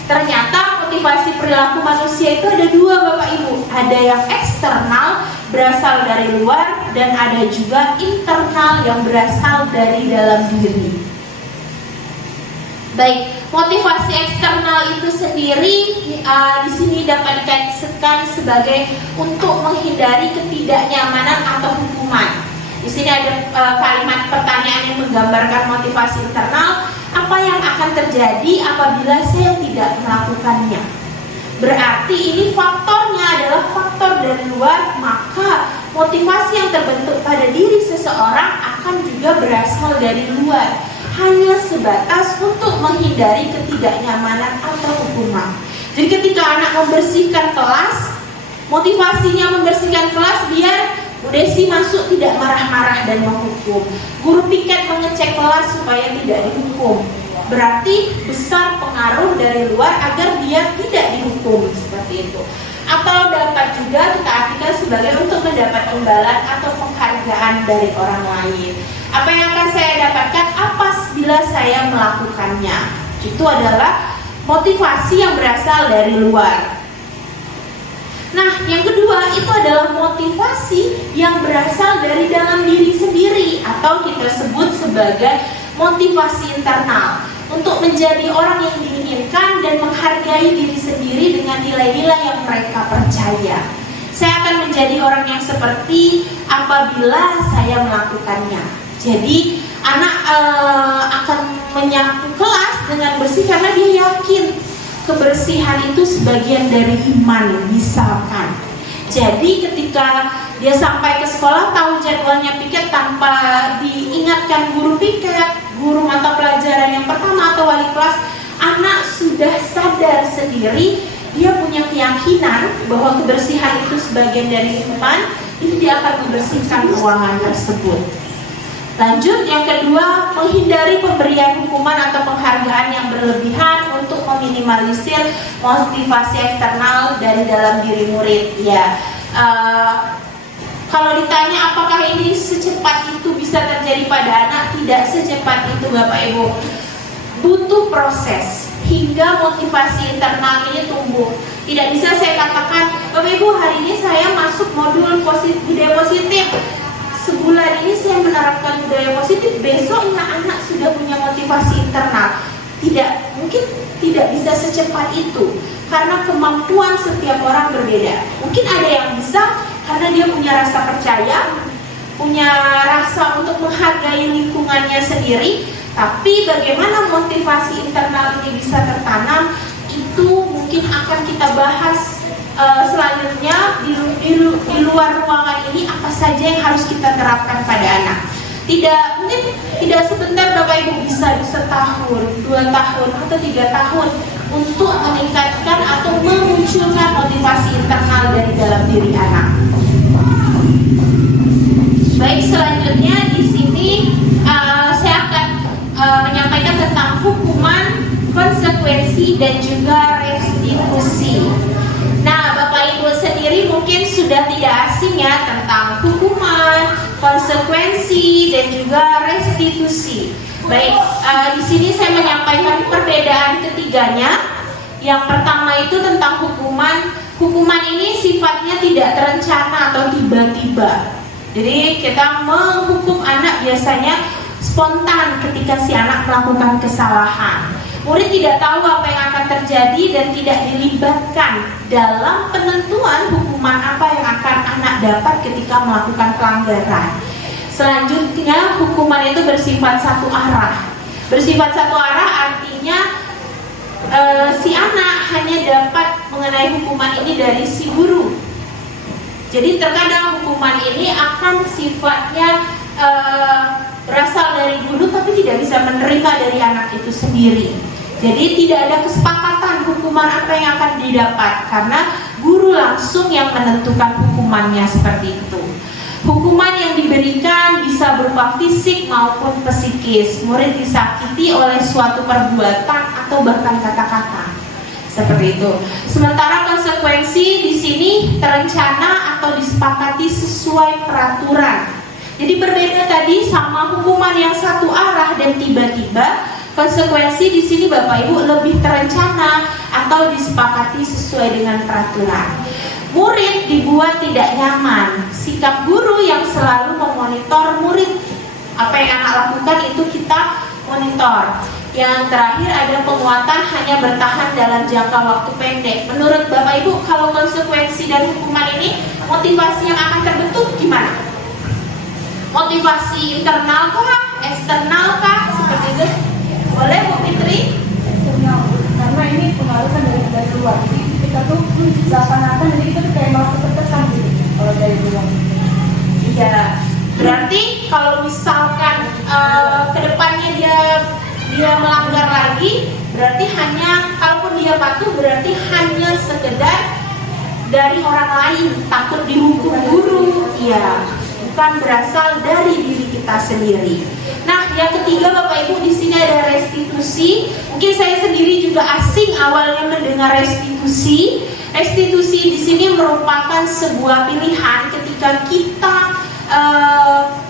Ternyata motivasi perilaku manusia itu ada 2 Bapak Ibu. Ada yang eksternal, berasal dari luar, dan ada juga internal yang berasal dari dalam diri. Baik, motivasi eksternal itu sendiri di sini dapat dikaitkan sebagai untuk menghindari ketidaknyamanan atau hukuman. Di sini ada kalimat pertanyaan yang menggambarkan motivasi internal. Apa yang akan terjadi apabila saya tidak melakukannya? Berarti ini faktornya adalah faktor dari luar, maka motivasi yang terbentuk pada diri seseorang akan juga berasal dari luar, hanya sebatas untuk menghindari ketidaknyamanan atau hukuman. Jadi ketika anak membersihkan kelas, motivasinya membersihkan kelas biar Bu Desi masuk tidak marah-marah dan menghukum. Guru piket mengecek kelas supaya tidak dihukum. Berarti besar pengaruh dari luar agar dia tidak dihukum, seperti itu. Atau dapat juga kita artikan sebagai untuk mendapat imbalan atau penghargaan dari orang lain. Apa yang akan saya dapatkan apabila saya melakukannya? Itu adalah motivasi yang berasal dari luar. Nah, yang kedua itu adalah motivasi yang berasal dari dalam diri sendiri, atau kita sebut sebagai motivasi internal untuk menjadi orang yang diinginkan dan menghargai diri sendiri dengan nilai-nilai yang mereka percaya. Saya akan menjadi orang yang seperti apabila saya melakukannya. Jadi anak akan menyapu kelas dengan bersih karena dia yakin kebersihan itu sebagian dari iman, misalkan. Jadi ketika dia sampai ke sekolah tahu jadwalnya piket tanpa diingatkan guru piket, guru mata pelajaran yang pertama atau wali kelas, anak sudah sadar sendiri, dia punya keyakinan bahwa kebersihan itu sebagian dari iman, itu dia akan membersihkan ruangan tersebut. Lanjut, yang kedua, menghindari pemberian hukuman atau penghargaan yang berlebihan untuk meminimalisir motivasi eksternal dari dalam diri murid. Ya, kalau ditanya apakah ini secepat itu bisa terjadi pada anak, tidak secepat itu Bapak Ibu. Butuh proses hingga motivasi internal ini tumbuh. Tidak bisa saya katakan, Bapak Ibu hari ini saya masuk modul budaya positif, sebulan ini saya menerapkan budaya positif, besok anak-anak sudah punya motivasi internal. Tidak, mungkin tidak bisa secepat itu, karena kemampuan setiap orang berbeda. Mungkin ada yang bisa karena dia punya rasa percaya, punya rasa untuk menghargai lingkungannya sendiri. Tapi bagaimana motivasi internal ini bisa tertanam, itu mungkin akan kita bahas selanjutnya di luar ruangan ini. Apa saja yang harus kita terapkan pada anak. Mungkin tidak sebentar Bapak Ibu, bisa setahun, 2 tahun, atau 3 tahun untuk meningkatkan atau memunculkan motivasi internal dari dalam diri anak. Baik, selanjutnya di sini saya akan menyampaikan tentang hukuman, konsekuensi, dan juga restitusi. Nah, Bapak Ibu sendiri mungkin sudah tidak asing ya tentang hukuman, konsekuensi, dan juga restitusi. Baik, di sini saya menyampaikan perbedaan ketiganya. Yang pertama itu tentang hukuman. Hukuman ini sifatnya tidak terencana atau tiba-tiba. Jadi kita menghukum anak biasanya spontan ketika si anak melakukan kesalahan. Murid tidak tahu apa yang akan terjadi dan tidak dilibatkan dalam penentuan hukuman apa yang akan anak dapat ketika melakukan pelanggaran. Selanjutnya, hukuman itu bersifat satu arah. Bersifat satu arah artinya si anak hanya dapat mengenai hukuman ini dari si guru. Jadi terkadang hukuman ini akan sifatnya berasal dari guru tapi tidak bisa menerima dari anak itu sendiri. Jadi tidak ada kesepakatan hukuman apa yang akan didapat karena guru langsung yang menentukan hukumannya seperti itu. Hukuman yang diberikan bisa berupa fisik maupun psikis. Murid disakiti oleh suatu perbuatan atau bahkan kata-kata. Seperti itu. Sementara konsekuensi di sini terencana atau disepakati sesuai peraturan. Jadi berbeda tadi sama hukuman yang satu arah dan tiba-tiba. Konsekuensi di sini Bapak Ibu lebih terencana atau disepakati sesuai dengan peraturan. Murid dibuat tidak nyaman. Sikap guru yang selalu memonitor murid. Apa yang anak lakukan itu kita monitor. Yang terakhir ada penguatan hanya bertahan dalam jangka waktu pendek. Menurut Bapak Ibu, kalau konsekuensi dan hukuman ini, motivasi yang akan terbentuk gimana? Motivasi internal kah? Eksternal kah? Seperti itu. Boleh Bu Fitri? Eksternal, karena ini pengaruh kan dari luar. Jadi kita tuh seakan-akan jadi kita tuh kayak malah tertekan gitu kalau dari luar. Iya. Berarti kalau misalkan kedepannya dia melanggar lagi, berarti hanya kalaupun dia patuh berarti hanya sekedar dari orang lain, takut dihukum guru, ya, bukan berasal dari diri kita sendiri. Nah, yang ketiga Bapak Ibu, di sini ada restitusi. Mungkin saya sendiri juga asing awalnya mendengar restitusi. Restitusi di sini merupakan sebuah pilihan ketika kita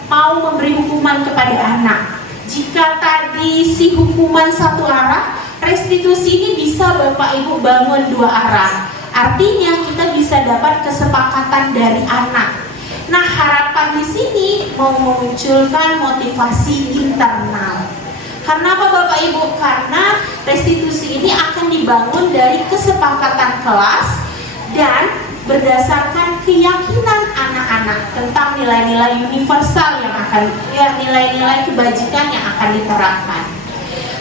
mau memberi hukuman kepada anak. Jika tadi si hukuman satu arah, restitusi ini bisa Bapak Ibu bangun dua arah. Artinya kita bisa dapat kesepakatan kesepakatan dari anak. Nah, harapan di sini mau memunculkan motivasi internal. Karena apa Bapak Ibu? Karena restitusi ini akan dibangun dari kesepakatan kelas dan berdasarkan keyakinan anak-anak tentang nilai-nilai universal yang akan, nilai-nilai kebajikan yang akan diterapkan.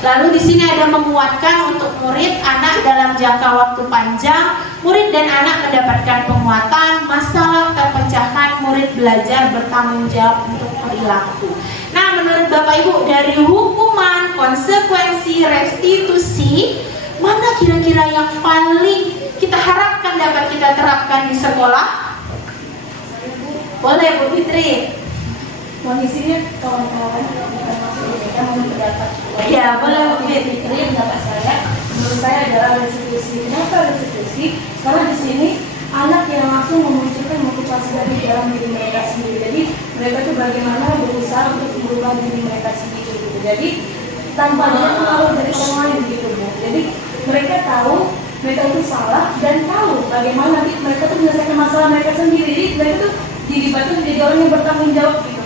Lalu di sini ada menguatkan untuk murid anak dalam jangka waktu panjang. Murid dan anak mendapatkan penguatan, masalah terpecahkan, murid belajar bertanggung jawab untuk perilaku. Nah, menurut Bapak Ibu, dari hukuman, konsekuensi, restitusi, mana kira-kira yang paling kita harapkan dapat kita terapkan di sekolah? Boleh Bu Fitri? Kondisinya kawan-kawan bukan masuk BPK namun pendapat. Ya, boleh Bu Fitri. Pendapat saya, menurut saya adalah restitusi. Kenapa restitusi? Karena di sini anak yang langsung memunculkan motivasi dari dalam diri mereka sendiri. Jadi mereka tuh bagaimana berusaha untuk merubah diri mereka sendiri. Gitu. Jadi tanpa ada pengaruh dari orang lain gitu Bu. Jadi mereka tahu mereka itu salah dan tahu bagaimana nanti mereka tuh menyelesaikan masalah mereka sendiri. Jadi mereka tuh dilibatkan menjadi orang yang bertanggung jawab gitu.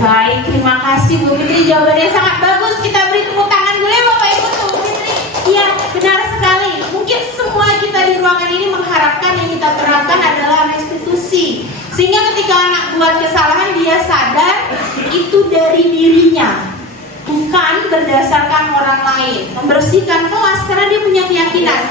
Baik, terima kasih Bu Fitri, jawabannya sangat bagus. Kita beri tepuk tangan dulu ya Bapak Ibu tuh Bu Fitri. Iya, benar sekali. Mungkin semua kita di ruangan ini mengharapkan yang kita terapkan adalah restitusi. Sehingga ketika anak buat kesalahan dia sadar itu dari dirinya, bukan berdasarkan orang lain. Membersihkan kelas karena dia punya keyakinan,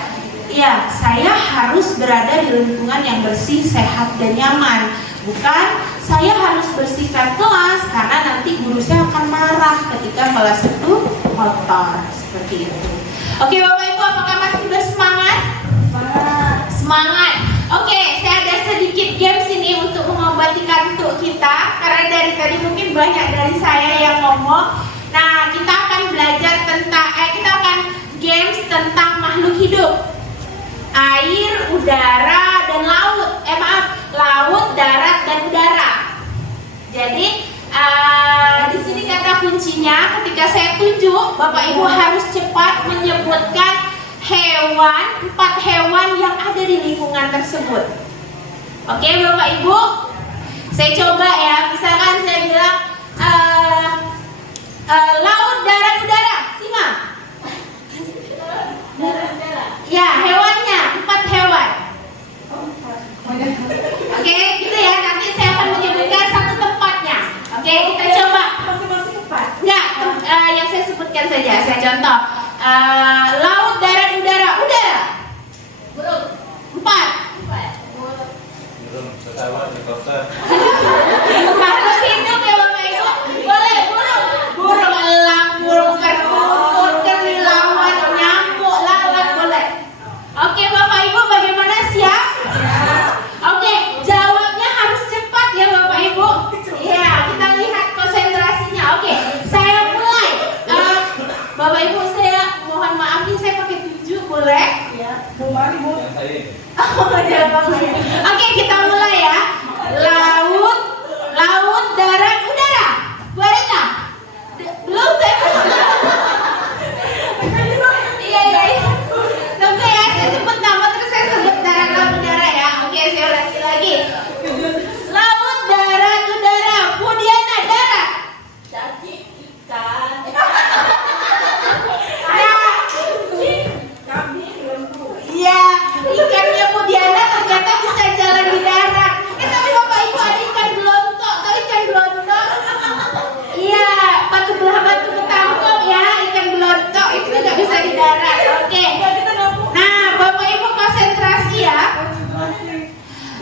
ya saya harus berada di lingkungan yang bersih, sehat, dan nyaman. Bukan saya harus bersihkan kelas karena nanti guru saya akan marah ketika kelas itu kotor. Seperti itu. Oke Bapak Ibu, apakah masih bersemangat? Semangat. Oke, saya ada sedikit games ini untuk mengobati kantuk kita. Karena dari tadi mungkin banyak dari saya yang ngomong. Nah, kita akan belajar tentang, kita akan games tentang makhluk hidup. Air, udara, dan laut. Laut, darat, dan udara. Jadi di sini kata kuncinya, ketika saya tunjuk, Bapak Ibu harus cepat menyebutkan hewan, 4 hewan yang ada di lingkungan tersebut. Oke Bapak Ibu, saya coba ya. Misalkan saya bilang laut, darat, udara. Sima. Ya, hewannya 4 hewan. Oke, gitu ya. Nanti saya akan menyebutkan satu tempatnya. Oke, kita coba. Masing-masing tempat. Enggak, yang saya sebutkan saja. Saya contoh. Laut, darat, udara. Udara. Burung. 4. Burung, pesawat, helikopter. Makhluk hidup ya Bapak Ibu. Boleh burung. Burung elang, burung perkutut, kelelawar, nyamuk, lalat boleh. Oke Bapak Ibu, bagaimana, siap? Oke, jawabnya harus cepat ya Bapak Ibu. Ya, kita lihat konsentrasinya. Oke, saya mulai. Bapak Ibu, saya mohon maaf nih, saya pakai 7 boleh? Ya, Bu Mari Bu. Yang tadi. Oh, ya, oke, kita mulai ya. Laut, darat, udara. Boleh. Belum saya. Iya. Tunggu ya, saya sebut nama terus saya sebut darat, laut, udara ya. Oke, saya ulangi lagi. Laut, darat, udara. Budiana, darat. Cacing, ikan. Iya, ikannya Budiana ternyata bisa jalan di darat. Tapi Bapak Ibu ada ikan belontok, tahu ikan belontok? Iya, batu belah batu ketangkep ya, ikan belontok itu nggak bisa di darat. Oke. Nah, Bapak Ibu konsentrasi ya.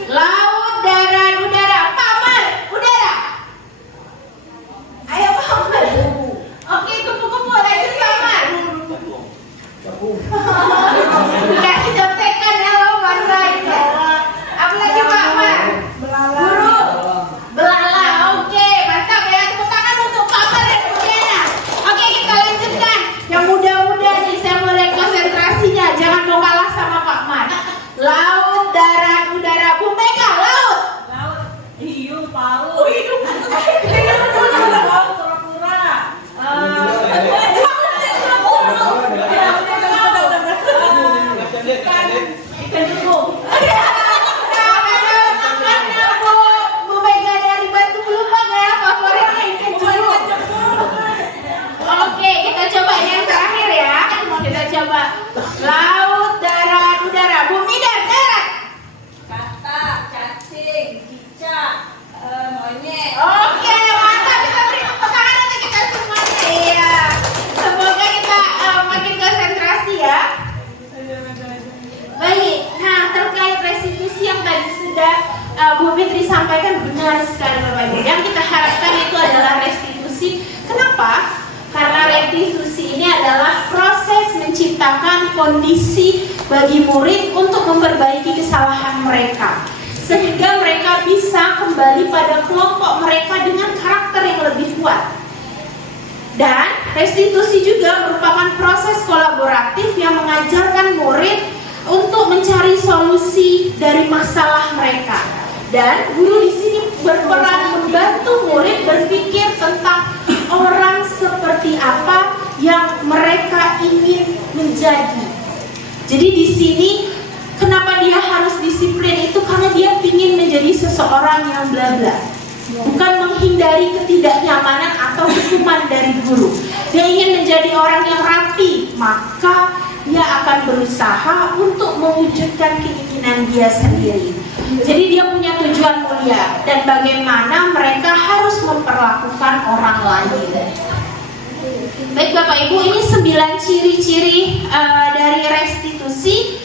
Laut, darat, udara. Pak Amar, udara. Ayo Pak Amar. Oke, kupu-kupu lanjut Pak Amar. Dikasih contekan ya lo, baru aja. Apa lagi Pak? Fitri sampaikan benar sekali Bapak Ibu. Yang kita harapkan itu adalah restitusi. Kenapa? Karena restitusi ini adalah proses menciptakan kondisi bagi murid untuk memperbaiki kesalahan mereka, sehingga mereka bisa kembali pada kelompok mereka dengan karakter yang lebih kuat. Dan restitusi juga merupakan proses kolaboratif yang mengajarkan murid untuk mencari solusi dari masalah mereka. Dan guru di sini berperan membantu murid berpikir tentang orang seperti apa yang mereka ingin menjadi. Jadi di sini kenapa dia harus disiplin itu karena dia ingin menjadi seseorang yang bla bla. Bukan menghindari ketidaknyamanan atau hukuman dari guru. Dia ingin menjadi orang yang rapi, maka dia akan berusaha untuk mewujudkan keinginan dia sendiri. Jadi dia punya tujuan mulia dan bagaimana mereka harus memperlakukan orang lain. Baik Bapak Ibu, ini 9 ciri-ciri dari restitusi,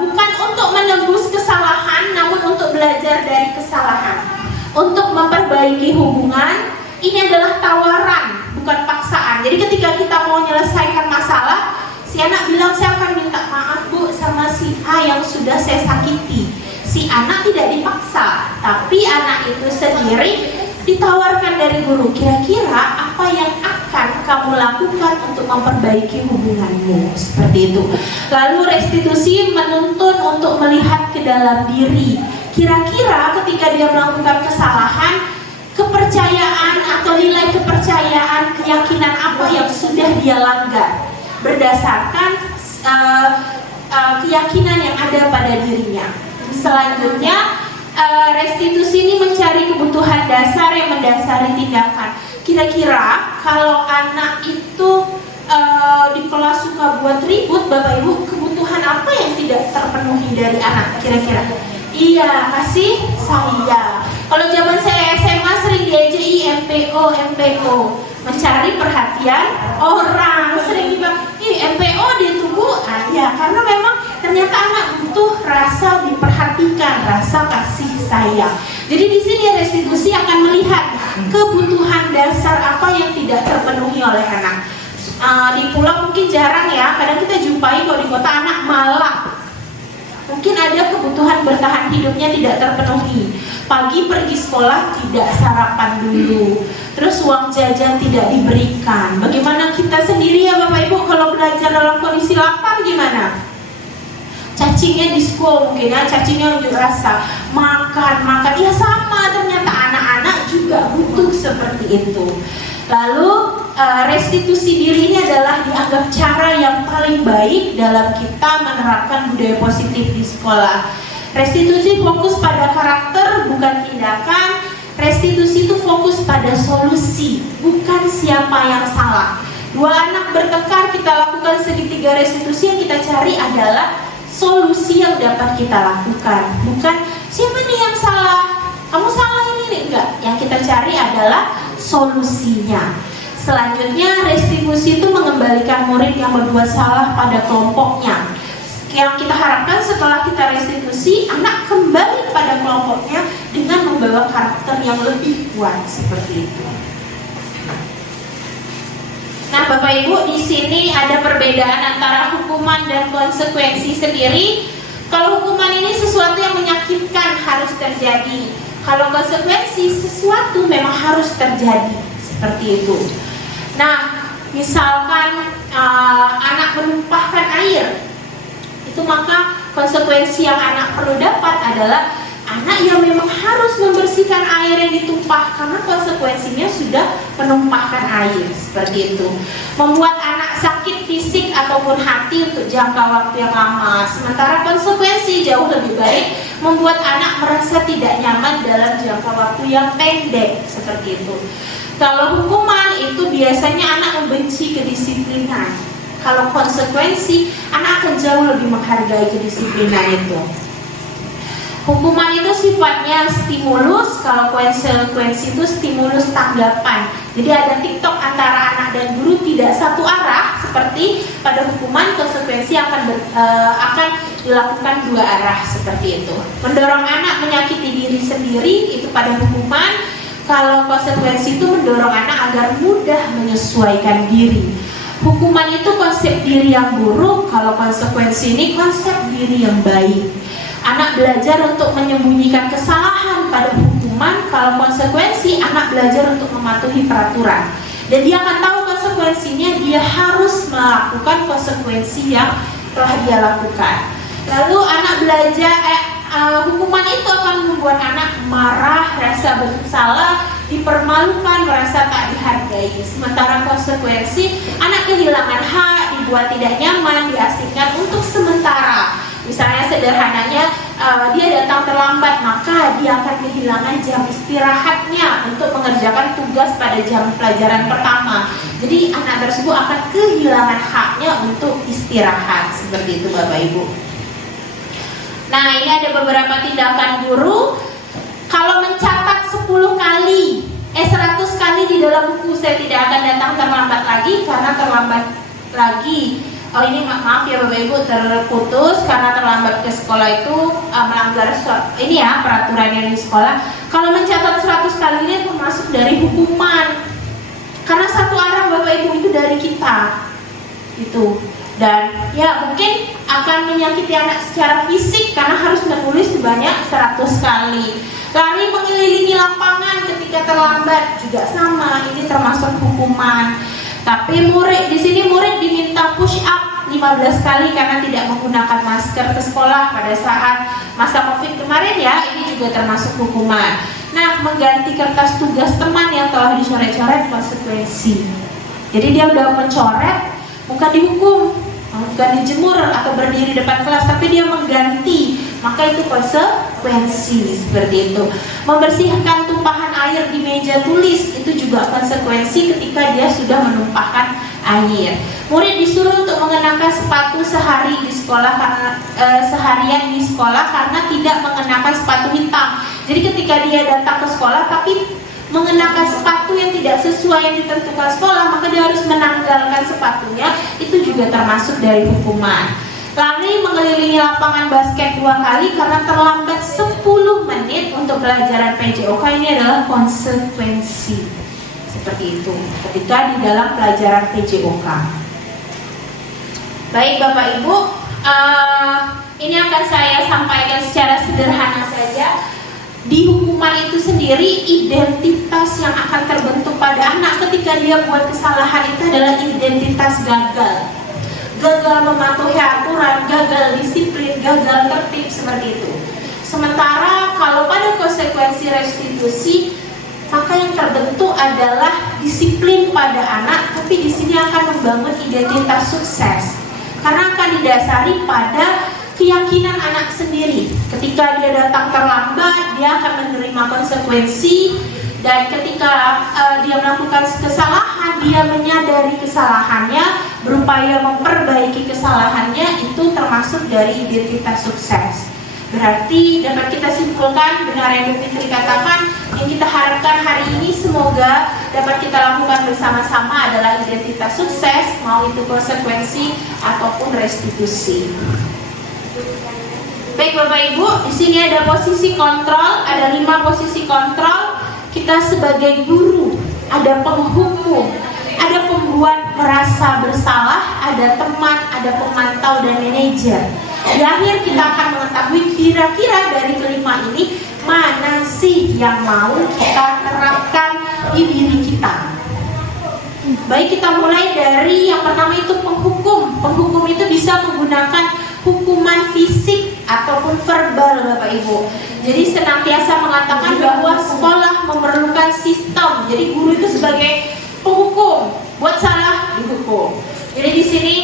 bukan untuk menebus kesalahan, namun untuk belajar dari kesalahan, untuk memperbaiki hubungan. Ini adalah tawaran, bukan paksaan. Jadi ketika kita mau menyelesaikan masalah, si anak bilang saya akan minta maaf Bu sama si A yang sudah saya sakiti. Si anak tidak dipaksa, tapi anak itu sendiri ditawarkan dari guru, kira-kira apa yang akan kamu lakukan untuk memperbaiki hubunganmu, seperti itu. Lalu restitusi menuntun untuk melihat ke dalam diri. Kira-kira ketika dia melakukan kesalahan, kepercayaan atau nilai kepercayaan, keyakinan apa yang sudah dia langgar berdasarkan keyakinan yang ada pada dirinya. Selanjutnya, restitusi ini mencari kebutuhan dasar yang mendasari tindakan. Kira-kira kalau anak itu di kelas suka buat ribut, Bapak Ibu, kebutuhan apa yang tidak terpenuhi dari anak kira-kira? Iya, kasih sayang. Kalau zaman saya SMA sering diajari MPO, mencari perhatian orang. Sering dibilang, MPO dia tunggu. Ya, karena memang ternyata anak butuh rasa diperhatikan, rasa kasih sayang. Jadi di sini restitusi akan melihat kebutuhan dasar apa yang tidak terpenuhi oleh anak. Di pulau mungkin jarang ya, kadang kita jumpai kalau di kota anak malah. Mungkin ada kebutuhan bertahan hidupnya tidak terpenuhi. Pagi pergi sekolah tidak sarapan dulu, terus uang jajan tidak diberikan. Bagaimana kita sendiri ya Bapak Ibu kalau belajar dalam kondisi lapar gimana? Cacingnya di sekolah mungkin ya, cacingnya unjuk rasa, makan, ya sama, ternyata anak-anak juga butuh seperti itu. Lalu restitusi diri ini adalah dianggap cara yang paling baik dalam kita menerapkan budaya positif di sekolah. Restitusi fokus pada karakter bukan tindakan. Restitusi itu fokus pada solusi, bukan siapa yang salah. Dua anak bertengkar, kita lakukan segitiga restitusi, yang kita cari adalah solusi yang dapat kita lakukan, bukan siapa nih yang salah, kamu salah ini enggak. Yang kita cari adalah solusinya. Selanjutnya, restitusi itu mengembalikan murid yang berbuat salah pada kelompoknya. Yang kita harapkan setelah kita restitusi, anak kembali pada kelompoknya dengan membawa karakter yang lebih kuat, seperti itu. Nah, Bapak Ibu, di sini ada perbedaan antara hukuman dan konsekuensi sendiri. Kalau hukuman ini sesuatu yang menyakitkan harus terjadi. Kalau konsekuensi sesuatu memang harus terjadi, seperti itu. Nah, misalkan anak menumpahkan air, itu maka konsekuensi yang anak perlu dapat adalah anak yang memang harus membersihkan air yang ditumpah, karena konsekuensinya sudah menumpahkan air, seperti itu. Membuat anak sakit fisik ataupun hati untuk jangka waktu yang lama. Sementara konsekuensi jauh lebih baik, membuat anak merasa tidak nyaman dalam jangka waktu yang pendek, seperti itu. Kalau hukuman itu biasanya anak membenci kedisiplinan. Kalau konsekuensi, anak akan jauh lebih menghargai kedisiplinan itu. Hukuman itu sifatnya stimulus, kalau konsekuensi itu stimulus tanggapan. Jadi ada TikTok antara anak dan guru tidak satu arah, seperti pada hukuman konsekuensi akan dilakukan dua arah seperti itu. Mendorong anak menyakiti diri sendiri itu pada hukuman. Kalau konsekuensi itu mendorong anak agar mudah menyesuaikan diri. Hukuman itu konsep diri yang buruk, kalau konsekuensi ini konsep diri yang baik. Anak belajar untuk menyembunyikan kesalahan pada hukuman, kalau konsekuensi anak belajar untuk mematuhi peraturan. Dan dia akan tahu konsekuensinya, dia harus melakukan konsekuensi yang telah dia lakukan. Lalu anak belajar, hukuman itu akan membuat anak marah, rasa bersalah, dipermalukan, merasa tak dihargai. Sementara konsekuensi, anak kehilangan hak, dibuat tidak nyaman, diasingkan untuk sementara. Misalnya sederhananya, dia datang terlambat, maka dia akan kehilangan jam istirahatnya untuk mengerjakan tugas pada jam pelajaran pertama. Jadi anak tersebut akan kehilangan haknya untuk istirahat. Seperti itu Bapak Ibu. Nah, ini ada beberapa tindakan guru. Kalau mencatat 10 kali, 100 kali di dalam buku, saya tidak akan datang terlambat lagi, karena terlambat lagi. Oh, ini maaf ya Bapak Ibu, terputus karena terlambat ke sekolah itu melanggar ini ya peraturan yang di sekolah. Kalau mencatat 100 kali ini termasuk dari hukuman. Karena satu arah Bapak Ibu itu dari kita. Itu. Dan ya mungkin akan menyakiti anak secara fisik karena harus menulis sebanyak 100 kali. Lari mengelilingi lapangan ketika terlambat juga sama, ini termasuk hukuman. Tapi murid di sini diminta push up 15 kali karena tidak menggunakan masker ke sekolah pada saat masa Covid kemarin ya, ini juga termasuk hukuman. Nah, mengganti kertas tugas teman yang telah dicoret-coret konsekuensi. Jadi dia udah mencoret, bukan dihukum, bukan dijemur atau berdiri depan kelas, tapi dia mengganti, maka itu konsekuensi seperti itu. Membersihkan tumpahan air di meja tulis itu juga konsekuensi ketika dia sudah menumpahkan air. Murid disuruh untuk mengenakan sepatu sehari di sekolah karena seharian di sekolah karena tidak mengenakan sepatu hitam. Jadi ketika dia datang ke sekolah tapi mengenakan sepatu yang tidak sesuai yang ditentukan sekolah, maka dia harus menanggalkan sepatunya, itu juga termasuk dari hukuman. Lari mengelilingi lapangan basket 2 kali karena terlambat 10 menit untuk pelajaran PJOK, ini adalah konsekuensi. Seperti itu ketika di dalam pelajaran PJOK. Baik Bapak Ibu, ini akan saya sampaikan secara sederhana saja. Di hukuman itu sendiri, identitas yang akan terbentuk pada anak ketika dia buat kesalahan itu adalah identitas gagal. Gagal mematuhi aturan, gagal disiplin, gagal tertib, seperti itu. Sementara kalau pada konsekuensi restitusi, maka yang terbentuk adalah disiplin pada anak, tapi di sini akan membangun identitas sukses. Karena akan didasari pada keyakinan anak sendiri. Ketika dia datang terlambat, dia akan menerima konsekuensi, dan ketika dia melakukan kesalahan, dia menyadari kesalahannya, berupaya memperbaiki kesalahannya, itu termasuk dari identitas sukses. Berarti dapat kita simpulkan, benar yang Bu Fitri katakan, yang kita harapkan hari ini semoga dapat kita lakukan bersama-sama adalah identitas sukses, mau itu konsekuensi ataupun restitusi. Baik Bapak Ibu, di sini ada posisi kontrol, ada 5 posisi kontrol. Kita sebagai guru, ada penghukum, ada pembuat merasa bersalah, ada teman, ada pemantau dan manajer. Di akhir kita akan mengetahui kira-kira dari kelima ini mana sih yang mau kita terapkan di diri kita. Baik, kita mulai dari yang pertama itu penghukum. Penghukum itu bisa menggunakan hukuman fisik ataupun verbal Bapak Ibu. Jadi senantiasa mengatakan bahwa sekolah memerlukan sistem. Jadi guru itu sebagai penghukum, buat salah dihukum. Jadi di sini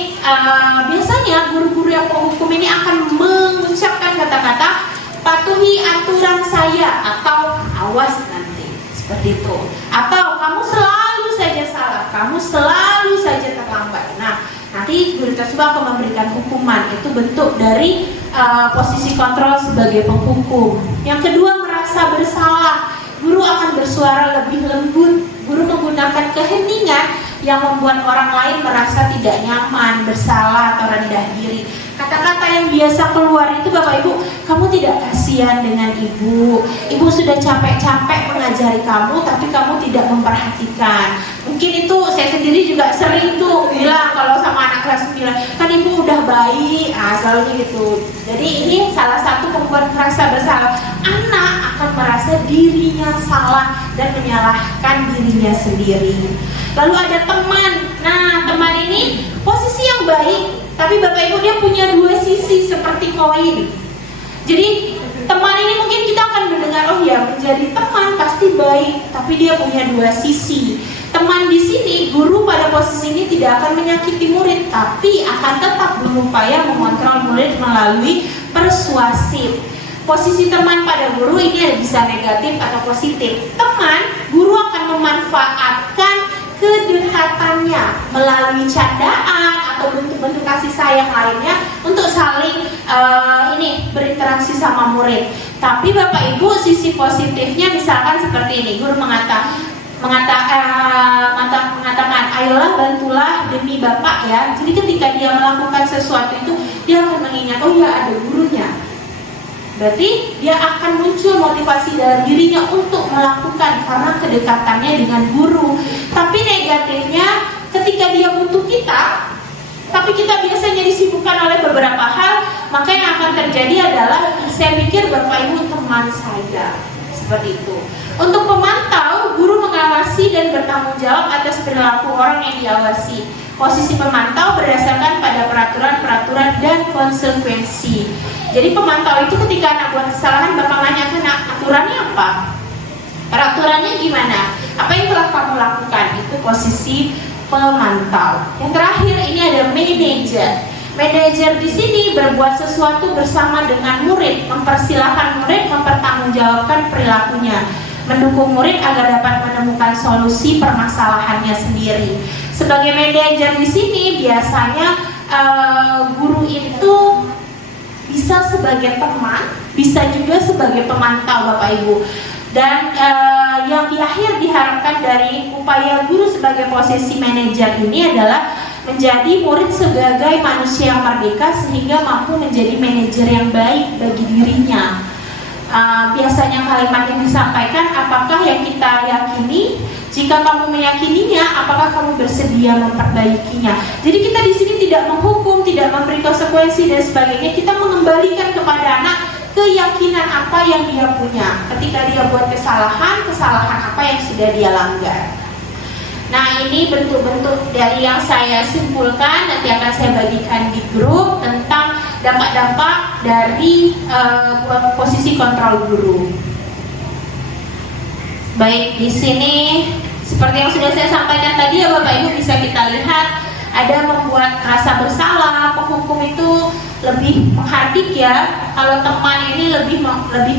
biasanya guru-guru yang penghukum ini akan mengucapkan kata-kata patuhi aturan saya atau awas nanti, seperti itu. Atau kamu selalu saja salah, kamu selalu saja terlambat. Nah, nanti guru tersebut akan memberikan hukuman. Itu bentuk dari posisi kontrol sebagai penghukum. Yang kedua, merasa bersalah. Guru akan bersuara lebih lembut. Guru menggunakan keheningan yang membuat orang lain merasa tidak nyaman, bersalah atau rendah diri. Kata-kata yang biasa keluar itu, Bapak Ibu, kamu tidak kasihan dengan ibu. Ibu sudah capek-capek mengajari kamu, tapi kamu tidak memperhatikan. Mungkin itu saya sendiri juga sering tuh bilang kalau sama anak kelas 9, kan ibu udah baik, selalu gitu. Jadi ini salah satu pembuat merasa bersalah. Anak akan merasa dirinya salah dan menyalahkan dirinya sendiri. Lalu ada teman. Nah, teman ini posisi yang baik, tapi Bapak Ibu dia punya dua sisi seperti koin. Jadi teman ini mungkin kita akan mendengar, oh ya, menjadi teman pasti baik, tapi dia punya dua sisi. Teman di sini, guru pada posisi ini tidak akan menyakiti murid, tapi akan tetap berupaya mengontrol murid melalui persuasif. Posisi teman pada guru ini ada bisa negatif atau positif. Teman, guru akan memanfaatkan kedekatannya melalui candaan atau bentuk-bentuk kasih sayang lainnya untuk saling berinteraksi sama murid. Tapi Bapak Ibu, sisi positifnya misalkan seperti ini, guru mengatakan, ayolah bantulah demi Bapak ya. Jadi ketika dia melakukan sesuatu itu, dia akan mengingat, oh ya ada gurunya. Berarti dia akan muncul motivasi dalam dirinya untuk melakukan karena kedekatannya dengan guru. Tapi negatifnya ketika dia butuh kita, tapi kita biasanya disibukkan oleh beberapa hal, maka yang akan terjadi adalah saya pikir Bapak Ibu teman saya seperti itu. Untuk pemantau, guru mengawasi dan bertanggung jawab atas perilaku orang yang diawasi. Posisi pemantau berdasarkan pada peraturan-peraturan dan konsekuensi. Jadi pemantau itu ketika anak buat kesalahan, Bapak nanya ke anak, aturannya apa? Peraturannya gimana? Apa yang telah kamu lakukan? Itu posisi pemantau. Yang terakhir ini ada manajer. Manajer di sini berbuat sesuatu bersama dengan murid, mempersilahkan murid mempertanggungjawabkan perilakunya, mendukung murid agar dapat menemukan solusi permasalahannya sendiri. Sebagai manajer di sini biasanya guru itu bisa sebagai teman, bisa juga sebagai pemantau Bapak Ibu. Dan yang di akhir diharapkan dari upaya guru sebagai posisi manajer ini adalah menjadi murid sebagai manusia yang merdeka sehingga mampu menjadi manajer yang baik bagi dirinya. Biasanya kalimat yang disampaikan, apakah yang kita yakini? Jika kamu meyakininya, apakah kamu bersedia memperbaikinya? Jadi kita di sini tidak menghukum, tidak memberi konsekuensi dan sebagainya. Kita mengembalikan kepada anak keyakinan apa yang dia punya. Ketika dia buat kesalahan apa yang sudah dia langgar. Nah, ini bentuk-bentuk dari yang saya simpulkan, nanti akan saya bagikan di grup tentang dampak-dampak dari posisi kontrol guru. Baik, di sini seperti yang sudah saya sampaikan tadi ya Bapak Ibu, bisa kita lihat ada membuat rasa bersalah. Penghukum itu lebih menghardik ya. Kalau teman ini lebih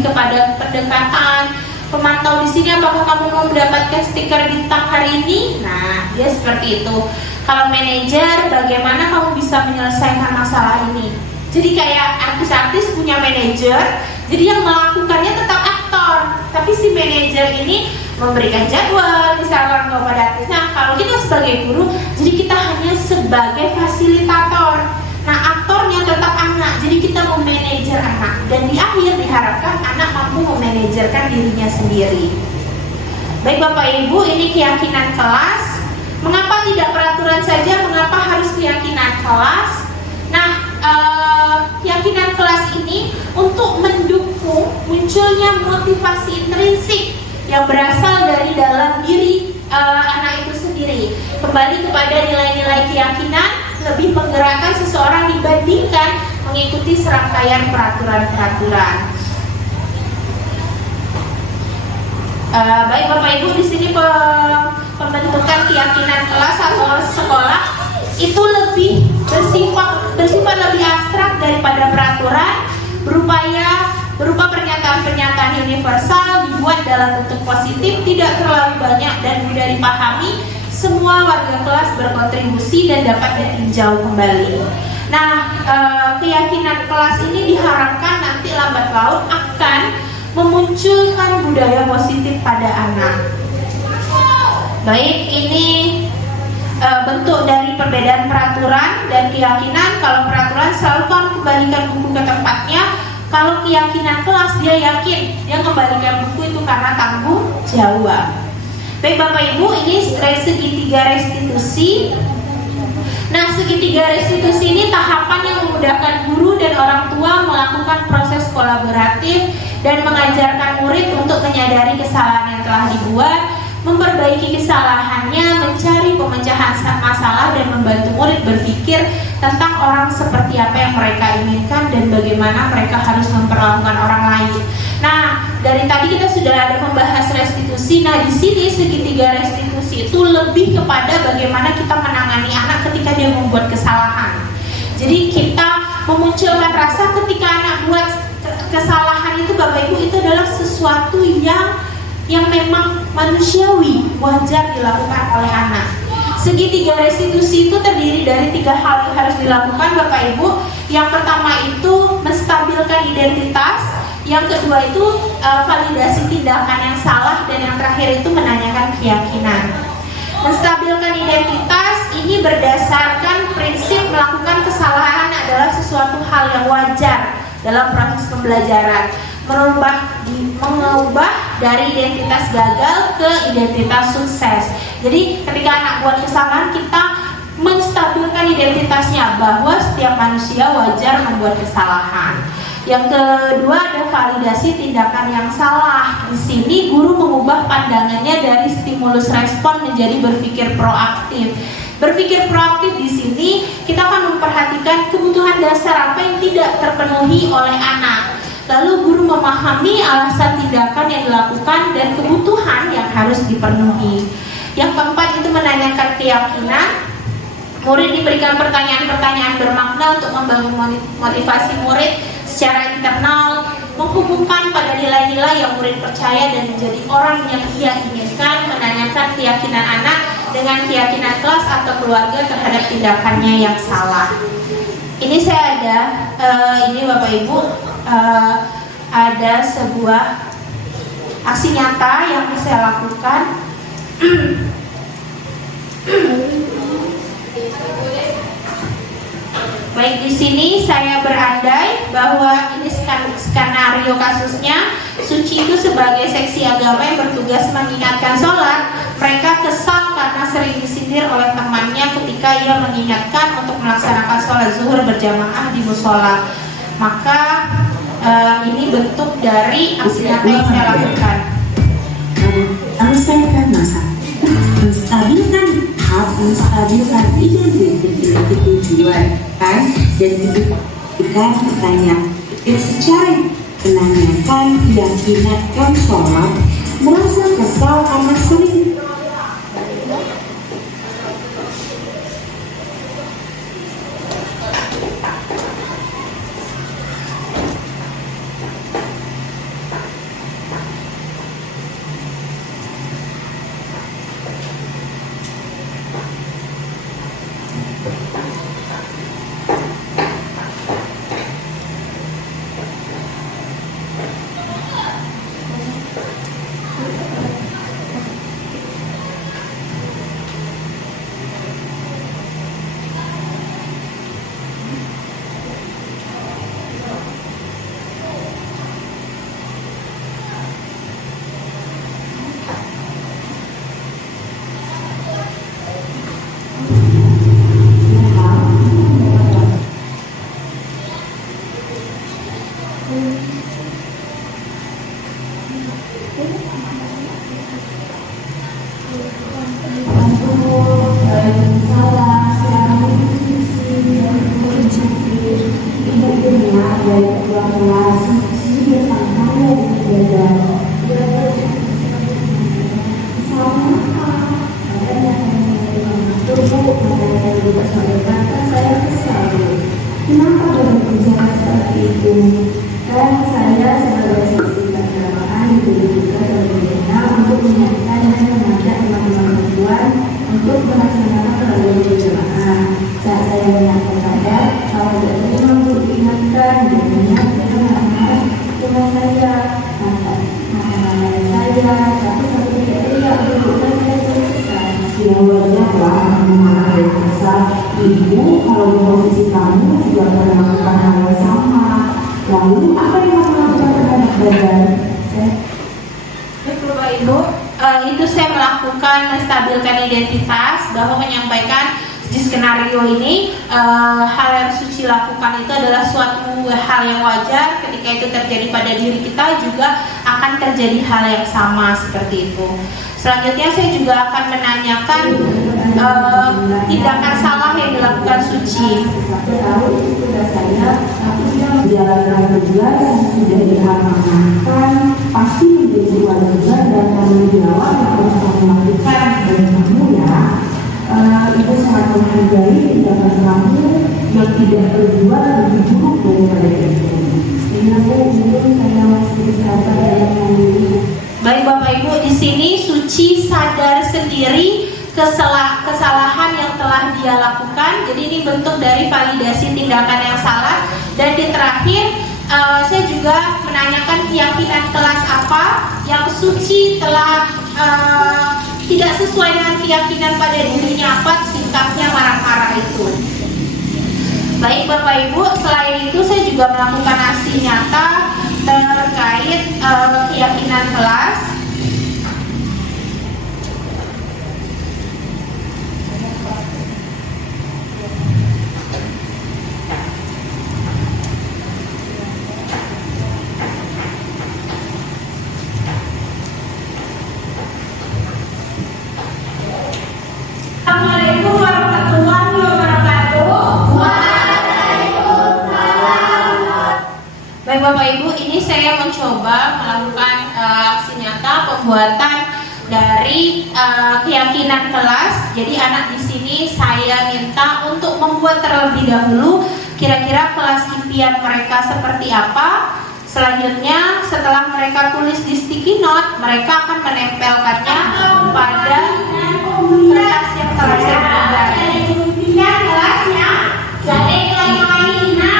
kepada pendekatan. Pemantau di sini, apakah kamu mau mendapatkan stiker bintang hari ini? Nah, dia seperti itu. Kalau manajer, bagaimana kamu bisa menyelesaikan masalah ini? Jadi kayak artis-artis punya manajer, jadi yang melakukannya tetap aktor, tapi si manajer ini memberikan jadwal misalkan kepada artis. Nah, kalau kita sebagai guru, jadi kita hanya sebagai fasilitator. Nah, aktornya tetap anak, jadi kita memanajer anak. Dan di akhir diharapkan anak mampu memanajerkan dirinya sendiri. Baik Bapak Ibu, ini keyakinan kelas. Mengapa tidak peraturan saja? Mengapa harus keyakinan kelas? Nah, keyakinan kelas ini untuk mendukung munculnya motivasi intrinsik yang berasal dari dalam diri anak itu sendiri. Kembali kepada nilai-nilai keyakinan, lebih menggerakkan seseorang dibandingkan mengikuti serangkaian peraturan-peraturan. Baik Bapak Ibu, di sini pembentukan keyakinan kelas atau sekolah itu lebih bersifat lebih abstrak daripada peraturan, berupa pernyataan-pernyataan universal dibuat dalam bentuk positif, tidak terlalu banyak dan mudah dipahami. Semua warga kelas berkontribusi dan dapat ditinjau kembali. Nah, keyakinan kelas ini diharapkan nanti lambat laun akan memunculkan budaya positif pada anak. Baik, ini bentuk dari perbedaan peraturan dan keyakinan. Kalau peraturan selalu kan kembalikan buku ke tempatnya. Kalau keyakinan kelas dia yakin dia kembalikan buku itu karena tanggung jawab. Baik Bapak Ibu, ini segitiga restitusi. Nah, segitiga restitusi ini tahapan yang memudahkan guru dan orang tua melakukan proses kolaboratif dan mengajarkan murid untuk menyadari kesalahan yang telah dibuat, memperbaiki kesalahannya, mencari pemecahan masalah, dan membantu murid berpikir tentang orang seperti apa yang mereka inginkan dan bagaimana mereka harus memperlakukan orang lain. Nah, dari tadi kita sudah ada membahas restitusi. Nah, di sini segitiga restitusi itu lebih kepada bagaimana kita menangani anak ketika dia membuat kesalahan. Jadi kita memunculkan rasa ketika anak buat kesalahan itu, Bapak Ibu, itu adalah sesuatu yang memang manusiawi, wajar dilakukan oleh anak. Segitiga restitusi itu terdiri dari 3 hal yang harus dilakukan, Bapak Ibu. Yang pertama itu menstabilkan identitas, yang kedua itu validasi tindakan yang salah, dan yang terakhir itu menanyakan keyakinan. Menstabilkan identitas ini berdasarkan prinsip melakukan kesalahan adalah sesuatu hal yang wajar dalam proses pembelajaran. Mengubah dari identitas gagal ke identitas sukses. Jadi ketika anak buat kesalahan, kita menstabilkan identitasnya bahwa setiap manusia wajar membuat kesalahan. Yang kedua ada validasi tindakan yang salah. Di sini guru mengubah pandangannya dari stimulus respon menjadi berpikir proaktif. Berpikir proaktif di sini kita akan memperhatikan kebutuhan dasar apa yang tidak terpenuhi oleh anak. Lalu guru memahami alasan tindakan yang dilakukan dan kebutuhan yang harus dipenuhi. Yang keempat itu menanyakan keyakinan. Murid diberikan pertanyaan-pertanyaan bermakna untuk membangun motivasi murid secara internal, menghubungkan pada nilai-nilai yang murid percaya dan menjadi orang yang ia inginkan, menanyakan keyakinan anak dengan keyakinan kelas atau keluarga terhadap tindakannya yang salah. Ini saya ada, ini Bapak Ibu, ada sebuah aksi nyata yang saya lakukan. Baik, di sini saya berandai bahwa ini skenario kasusnya. Suci itu sebagai seksi agama yang bertugas mengingatkan sholat. Mereka kesal karena sering disindir oleh temannya ketika ia mengingatkan untuk melaksanakan sholat zuhur berjamaah di musola. Maka ini bentuk dari aksi nyata yang saya lakukan. Selesaikan masalah, menstabilkan identitas tujuan dan diberikan pertanyaan secara menanyakan keyakinan konsolat, merasa kesal karena sering Kan saya sebagai sisi keagamaan diberikan oleh ya wajar lah mengenai besar ibu kalau di posisi kamu juga akan melakukan hal yang sama. Lalu apa yang kamu lakukan terhadap badan? Baik Bapak Ibu, itu saya melakukan menstabilkan identitas bahwa menyampaikan di skenario ini hal yang Suci lakukan itu adalah suatu hal yang wajar. Ketika itu terjadi pada diri kita juga akan terjadi hal yang sama seperti itu. Selanjutnya saya juga akan menanyakan tindakan salah yang dilakukan Suci. Menjalankan tugas yang sudah diamanahkan pasti menjadi kewajiban dan tanggung jawab yang harus kamu lakukan dari kamu ya. Ibu sangat menghargai tindakan kamu yang tidak berbuat lebih buruk daripada itu. Ini aku mungkin saya masih bisa Baik Bapak Ibu, di sini Suci sadar sendiri kesalahan yang telah dia lakukan. Jadi ini bentuk dari validasi tindakan yang salah. Dan di terakhir saya juga menanyakan keyakinan kelas apa yang Suci telah tidak sesuai dengan keyakinan pada dirinya, apa sikapnya marah-marah itu. Baik Bapak Ibu, selain itu saya juga melakukan aksi nyata terkait keyakinan kelas. Assalamualaikum warahmatullahi wabarakatuh. Baik Bapak Ibu, ini saya mencoba melakukan aksi nyata pembuatan dari keyakinan kelas. Jadi anak di sini saya minta untuk membuat terlebih dahulu kira-kira kelas impian mereka seperti apa. Selanjutnya setelah mereka tulis di sticky note, mereka akan menempelkannya pada kertas yang telah saya buat. Impian kelasnya jadi nilai-nilainya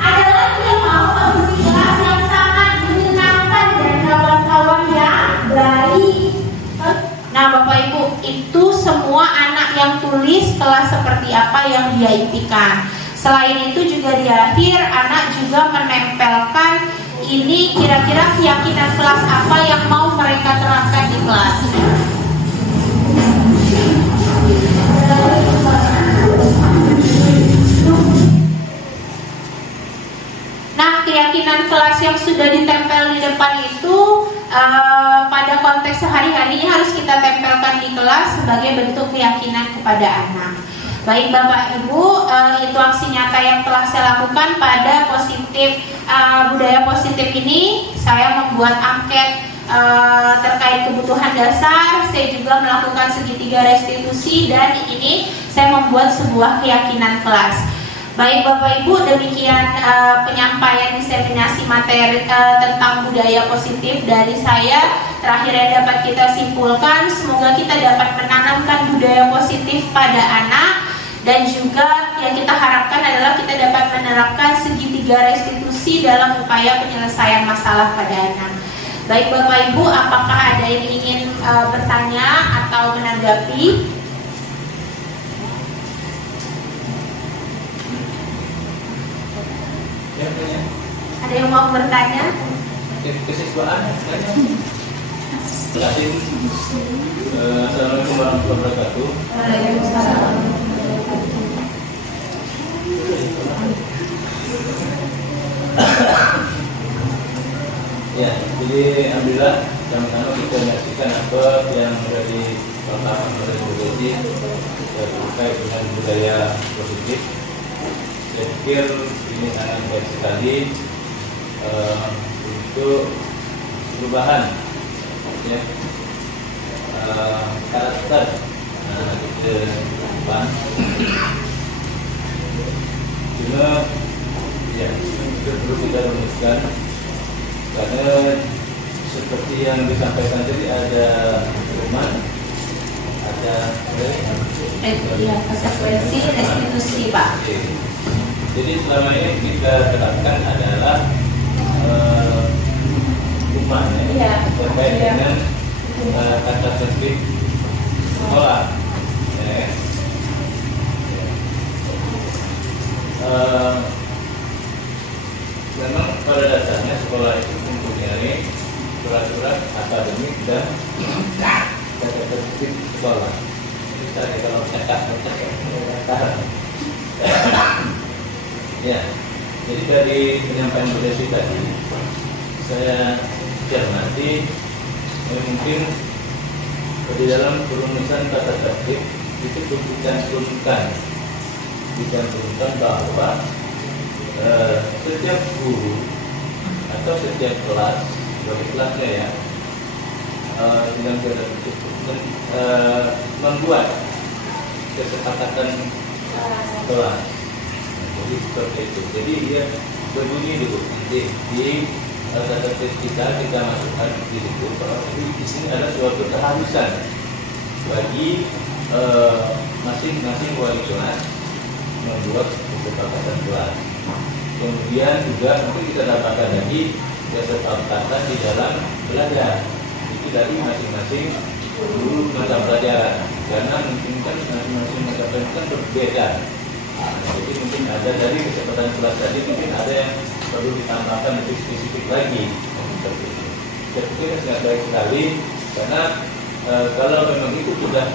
adalah dia mau kondisi kelas yang sangat menyenangkan dan kawan-kawan yang baik. Nah Bapak Ibu, itu semua anak yang tulis kelas seperti apa yang dia impikan. Selain itu juga di akhir anak juga menempelkan ini kira-kira keyakinan kelas apa yang mau mereka terapkan di kelas. Nah, keyakinan kelas yang sudah ditempel di depan itu pada konteks sehari-harinya harus kita tempelkan di kelas sebagai bentuk keyakinan kepada anak. Baik Bapak Ibu, itu aksi nyata yang telah saya lakukan pada budaya positif ini. Saya membuat angket terkait kebutuhan dasar. Saya juga melakukan segitiga restitusi dan ini saya membuat sebuah keyakinan kelas. Baik Bapak Ibu, demikian penyampaian diseminasi materi tentang budaya positif dari saya. Terakhir yang dapat kita simpulkan, semoga kita dapat menanamkan budaya positif pada anak. Dan juga yang kita harapkan adalah kita dapat menerapkan segitiga restitusi dalam upaya penyelesaian masalah pada anak. Baik Bapak Ibu, apakah ada yang ingin bertanya atau menanggapi? Ada yang mau bertanya? Kesiswaan, terima kasih. Assalamualaikum warahmatullahi wabarakatuh. Waalaikumsalam. Ya, jadi alhamdulillah sama-sama kita menyaksikan apa yang menjadi pemahaman dari Bu Desi terkait dengan budaya positif. Saya pikir ini sangat baik sekali untuk perubahan ya, karakter kita depan. Cuma ya, itu perlu kita rumuskan karena seperti yang disampaikan tadi ada hukuman, ada konsekuensi restitusi Pak. Jadi selama ini kita terapkan adalah hukuman ya, terkait dengan kata tertib sekolah. ya. Memang pada dasarnya sekolah itu mempunyai surat-surat akademik dan tata tertib sekolah. Misalnya kalau cetak ya, jadi dari penyampaian Bu Desi tadi saya cermati mungkin di dalam perumusan tata tertib itu dicantumkan bahwa setiap guru atau setiap kelas, bagi kelasnya ya, dengan tata tertib membuat kesepakatan kelas. Jadi seperti itu. Jadi dia berbunyi dulu nanti di tata tertib kita masukkan di situ bahwa di sini ada suatu keharusan bagi masing-masing wali kelas membuat kesepakatan kelas. Kemudian juga nanti kita dapatkan lagi kesepakatan di dalam belajar. Itu dari masing-masing guru mata pelajaran. Karena mungkin kan masing-masing mata pelajaran kan berbeda. Jadi mungkin ada dari kesempatan kelas tadi mungkin ada yang perlu ditambahkan lebih spesifik lagi. Saya pikir sangat baik sekali karena kalau memang itu sudah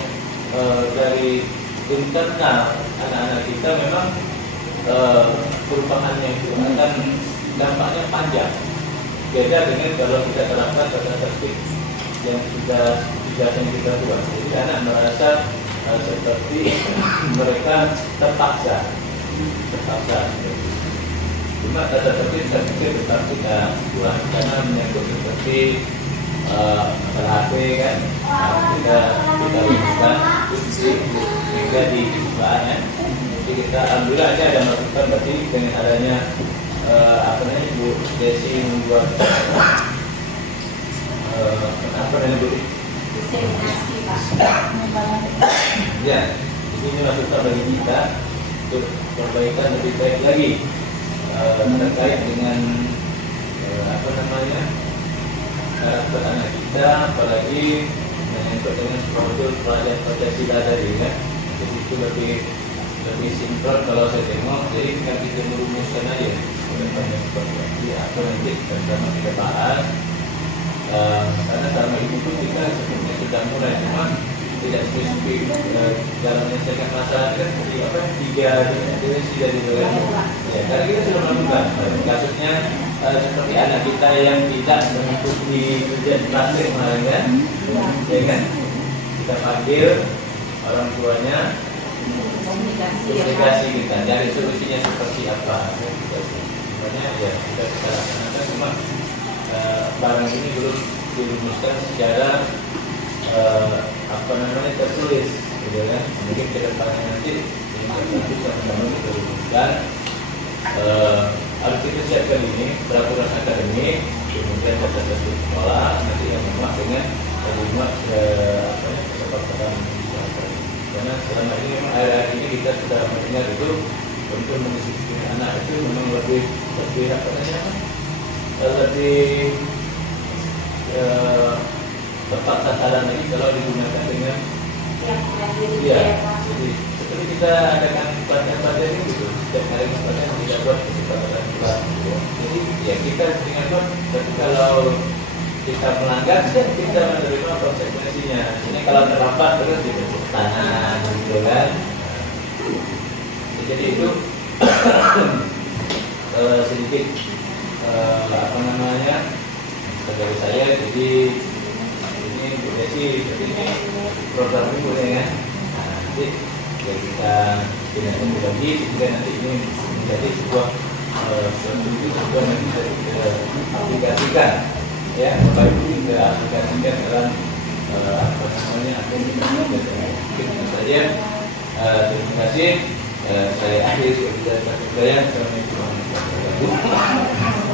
dari internal anak-anak kita memang perubahannya itu akan dampaknya panjang. Beda dengan kalau kita terapkan tata tertib yang kita buat. Jadi anak merasa seperti mereka terpaksa. Cuma tata tertib saya pikir tetap kita buat karena menyangkut seperti HP kan, kita lakukan juga di bahannya. Jadi kita alhamdulillah aja ada masukan berarti dengan adanya Bu Desi membuat Bu? Diseminasi Pak. Ya, ini masukan bagi kita untuk perbaikan lebih baik lagi terkait dengan karakter anak kita, apalagi dengan produk pelajaran Pancasila tadi kan. Jadi itu lebih sinkron kalau saya tengok. Jadi kan kita merumuskan aja seperti apa nanti bersama kita bahas. Karena selama ini pun kita sebenarnya sudah mulai cuma tidak spesifik dalam menyelesaikan masalah kan tiga dimensi dari bagaimana. Ya, karena kita sudah melakukan kasusnya seperti anak kita yang tidak mengikuti ujian praktek kemarin kan, ya kan? Kita panggil orang tuanya, komunikasi kita, cari solusinya seperti apa. Sebenarnya ya kita laksanakan cuma barang ini belum dirumuskan secara tertulis, gitu kan? Mungkin ke depannya nanti ini bisa benar-benar dirumuskan. Harus kita siapkan ini peraturan akademik, kemudian tata tertib sekolah nanti yang memuat dengan kesepakatan karena selama ini memang akhir-akhir ini kita sudah mendengar itu untuk mendisiplin anak itu memang lebih tepat sasaran ini kalau digunakan dengan jadi seperti kita adakan pelatihan gitu setiap hari pelatihan kita buat kesepakatan kelas jadi ya kita dengan buat tapi kalau kita melanggar kita menerima konsekuensinya. Ini kalau terlambat terus ditepuk tangan gitu kan. Jadi itu sedikit dari saya. Jadi ini Bu Desi seperti ini program ini boleh kan. Nanti ya kita tidak lagi sehingga nanti ini menjadi sebuah sebuah nanti bisa kita aplikasikan ya bapak ibu juga aplikasikan dalam kita saja. Terima kasih. Saya akhiri saya.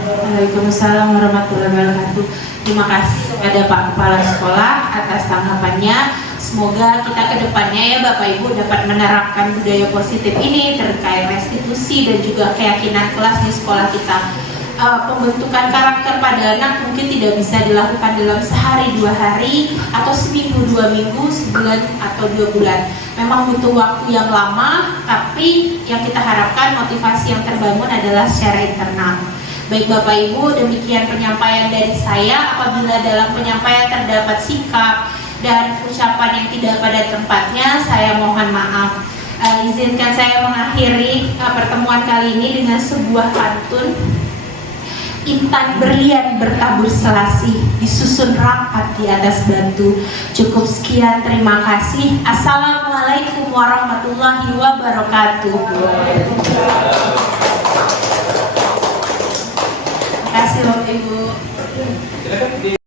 Waalaikumsalam warahmatullahi wabarakatuh. Terima kasih kepada Pak Kepala Sekolah atas tanggapannya. Semoga kita ke depannya ya Bapak Ibu dapat menerapkan budaya positif ini terkait restitusi dan juga keyakinan kelas di sekolah kita. pembentukan karakter pada anak mungkin tidak bisa dilakukan dalam sehari 2 hari atau seminggu 2 minggu, sebulan atau 2 bulan. Memang butuh waktu yang lama, tapi yang kita harapkan motivasi yang terbangun adalah secara internal. Baik Bapak Ibu, demikian penyampaian dari saya. Apabila dalam penyampaian terdapat sikap dan ucapan yang tidak pada tempatnya, saya mohon maaf. Izinkan saya mengakhiri pertemuan kali ini dengan sebuah pantun. Intan berlian bertabur selasih, disusun rapat di atas batu. Cukup sekian, terima kasih. Assalamualaikum warahmatullahi wabarakatuh. Terima kasih Bapak Ibu. Silakan di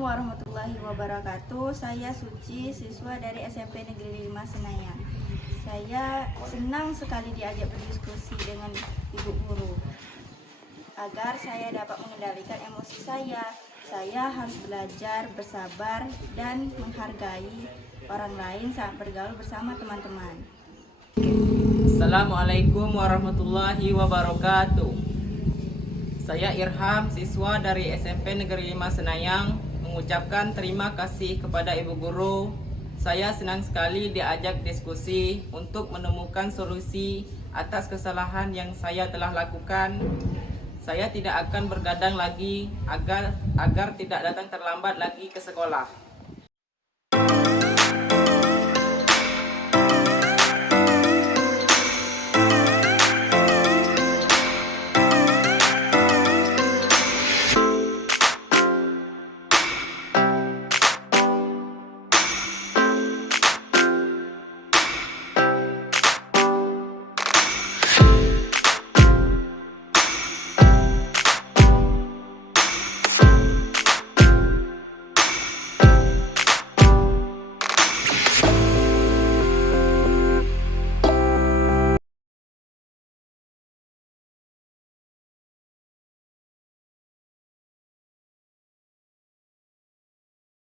Warahmatullahi wabarakatuh. Saya Suci, siswa dari SMP Negeri 5 Senayan. Saya senang sekali diajak berdiskusi dengan ibu guru agar saya dapat mengendalikan emosi saya. Saya harus belajar bersabar dan menghargai orang lain saat bergaul bersama teman-teman. Assalamualaikum warahmatullahi wabarakatuh. Saya Irham, siswa dari SMP Negeri 5 Senayang, mengucapkan terima kasih kepada Ibu Guru. Saya senang sekali diajak diskusi untuk menemukan solusi atas kesalahan yang saya telah lakukan. Saya tidak akan bergadang lagi agar tidak datang terlambat lagi ke sekolah.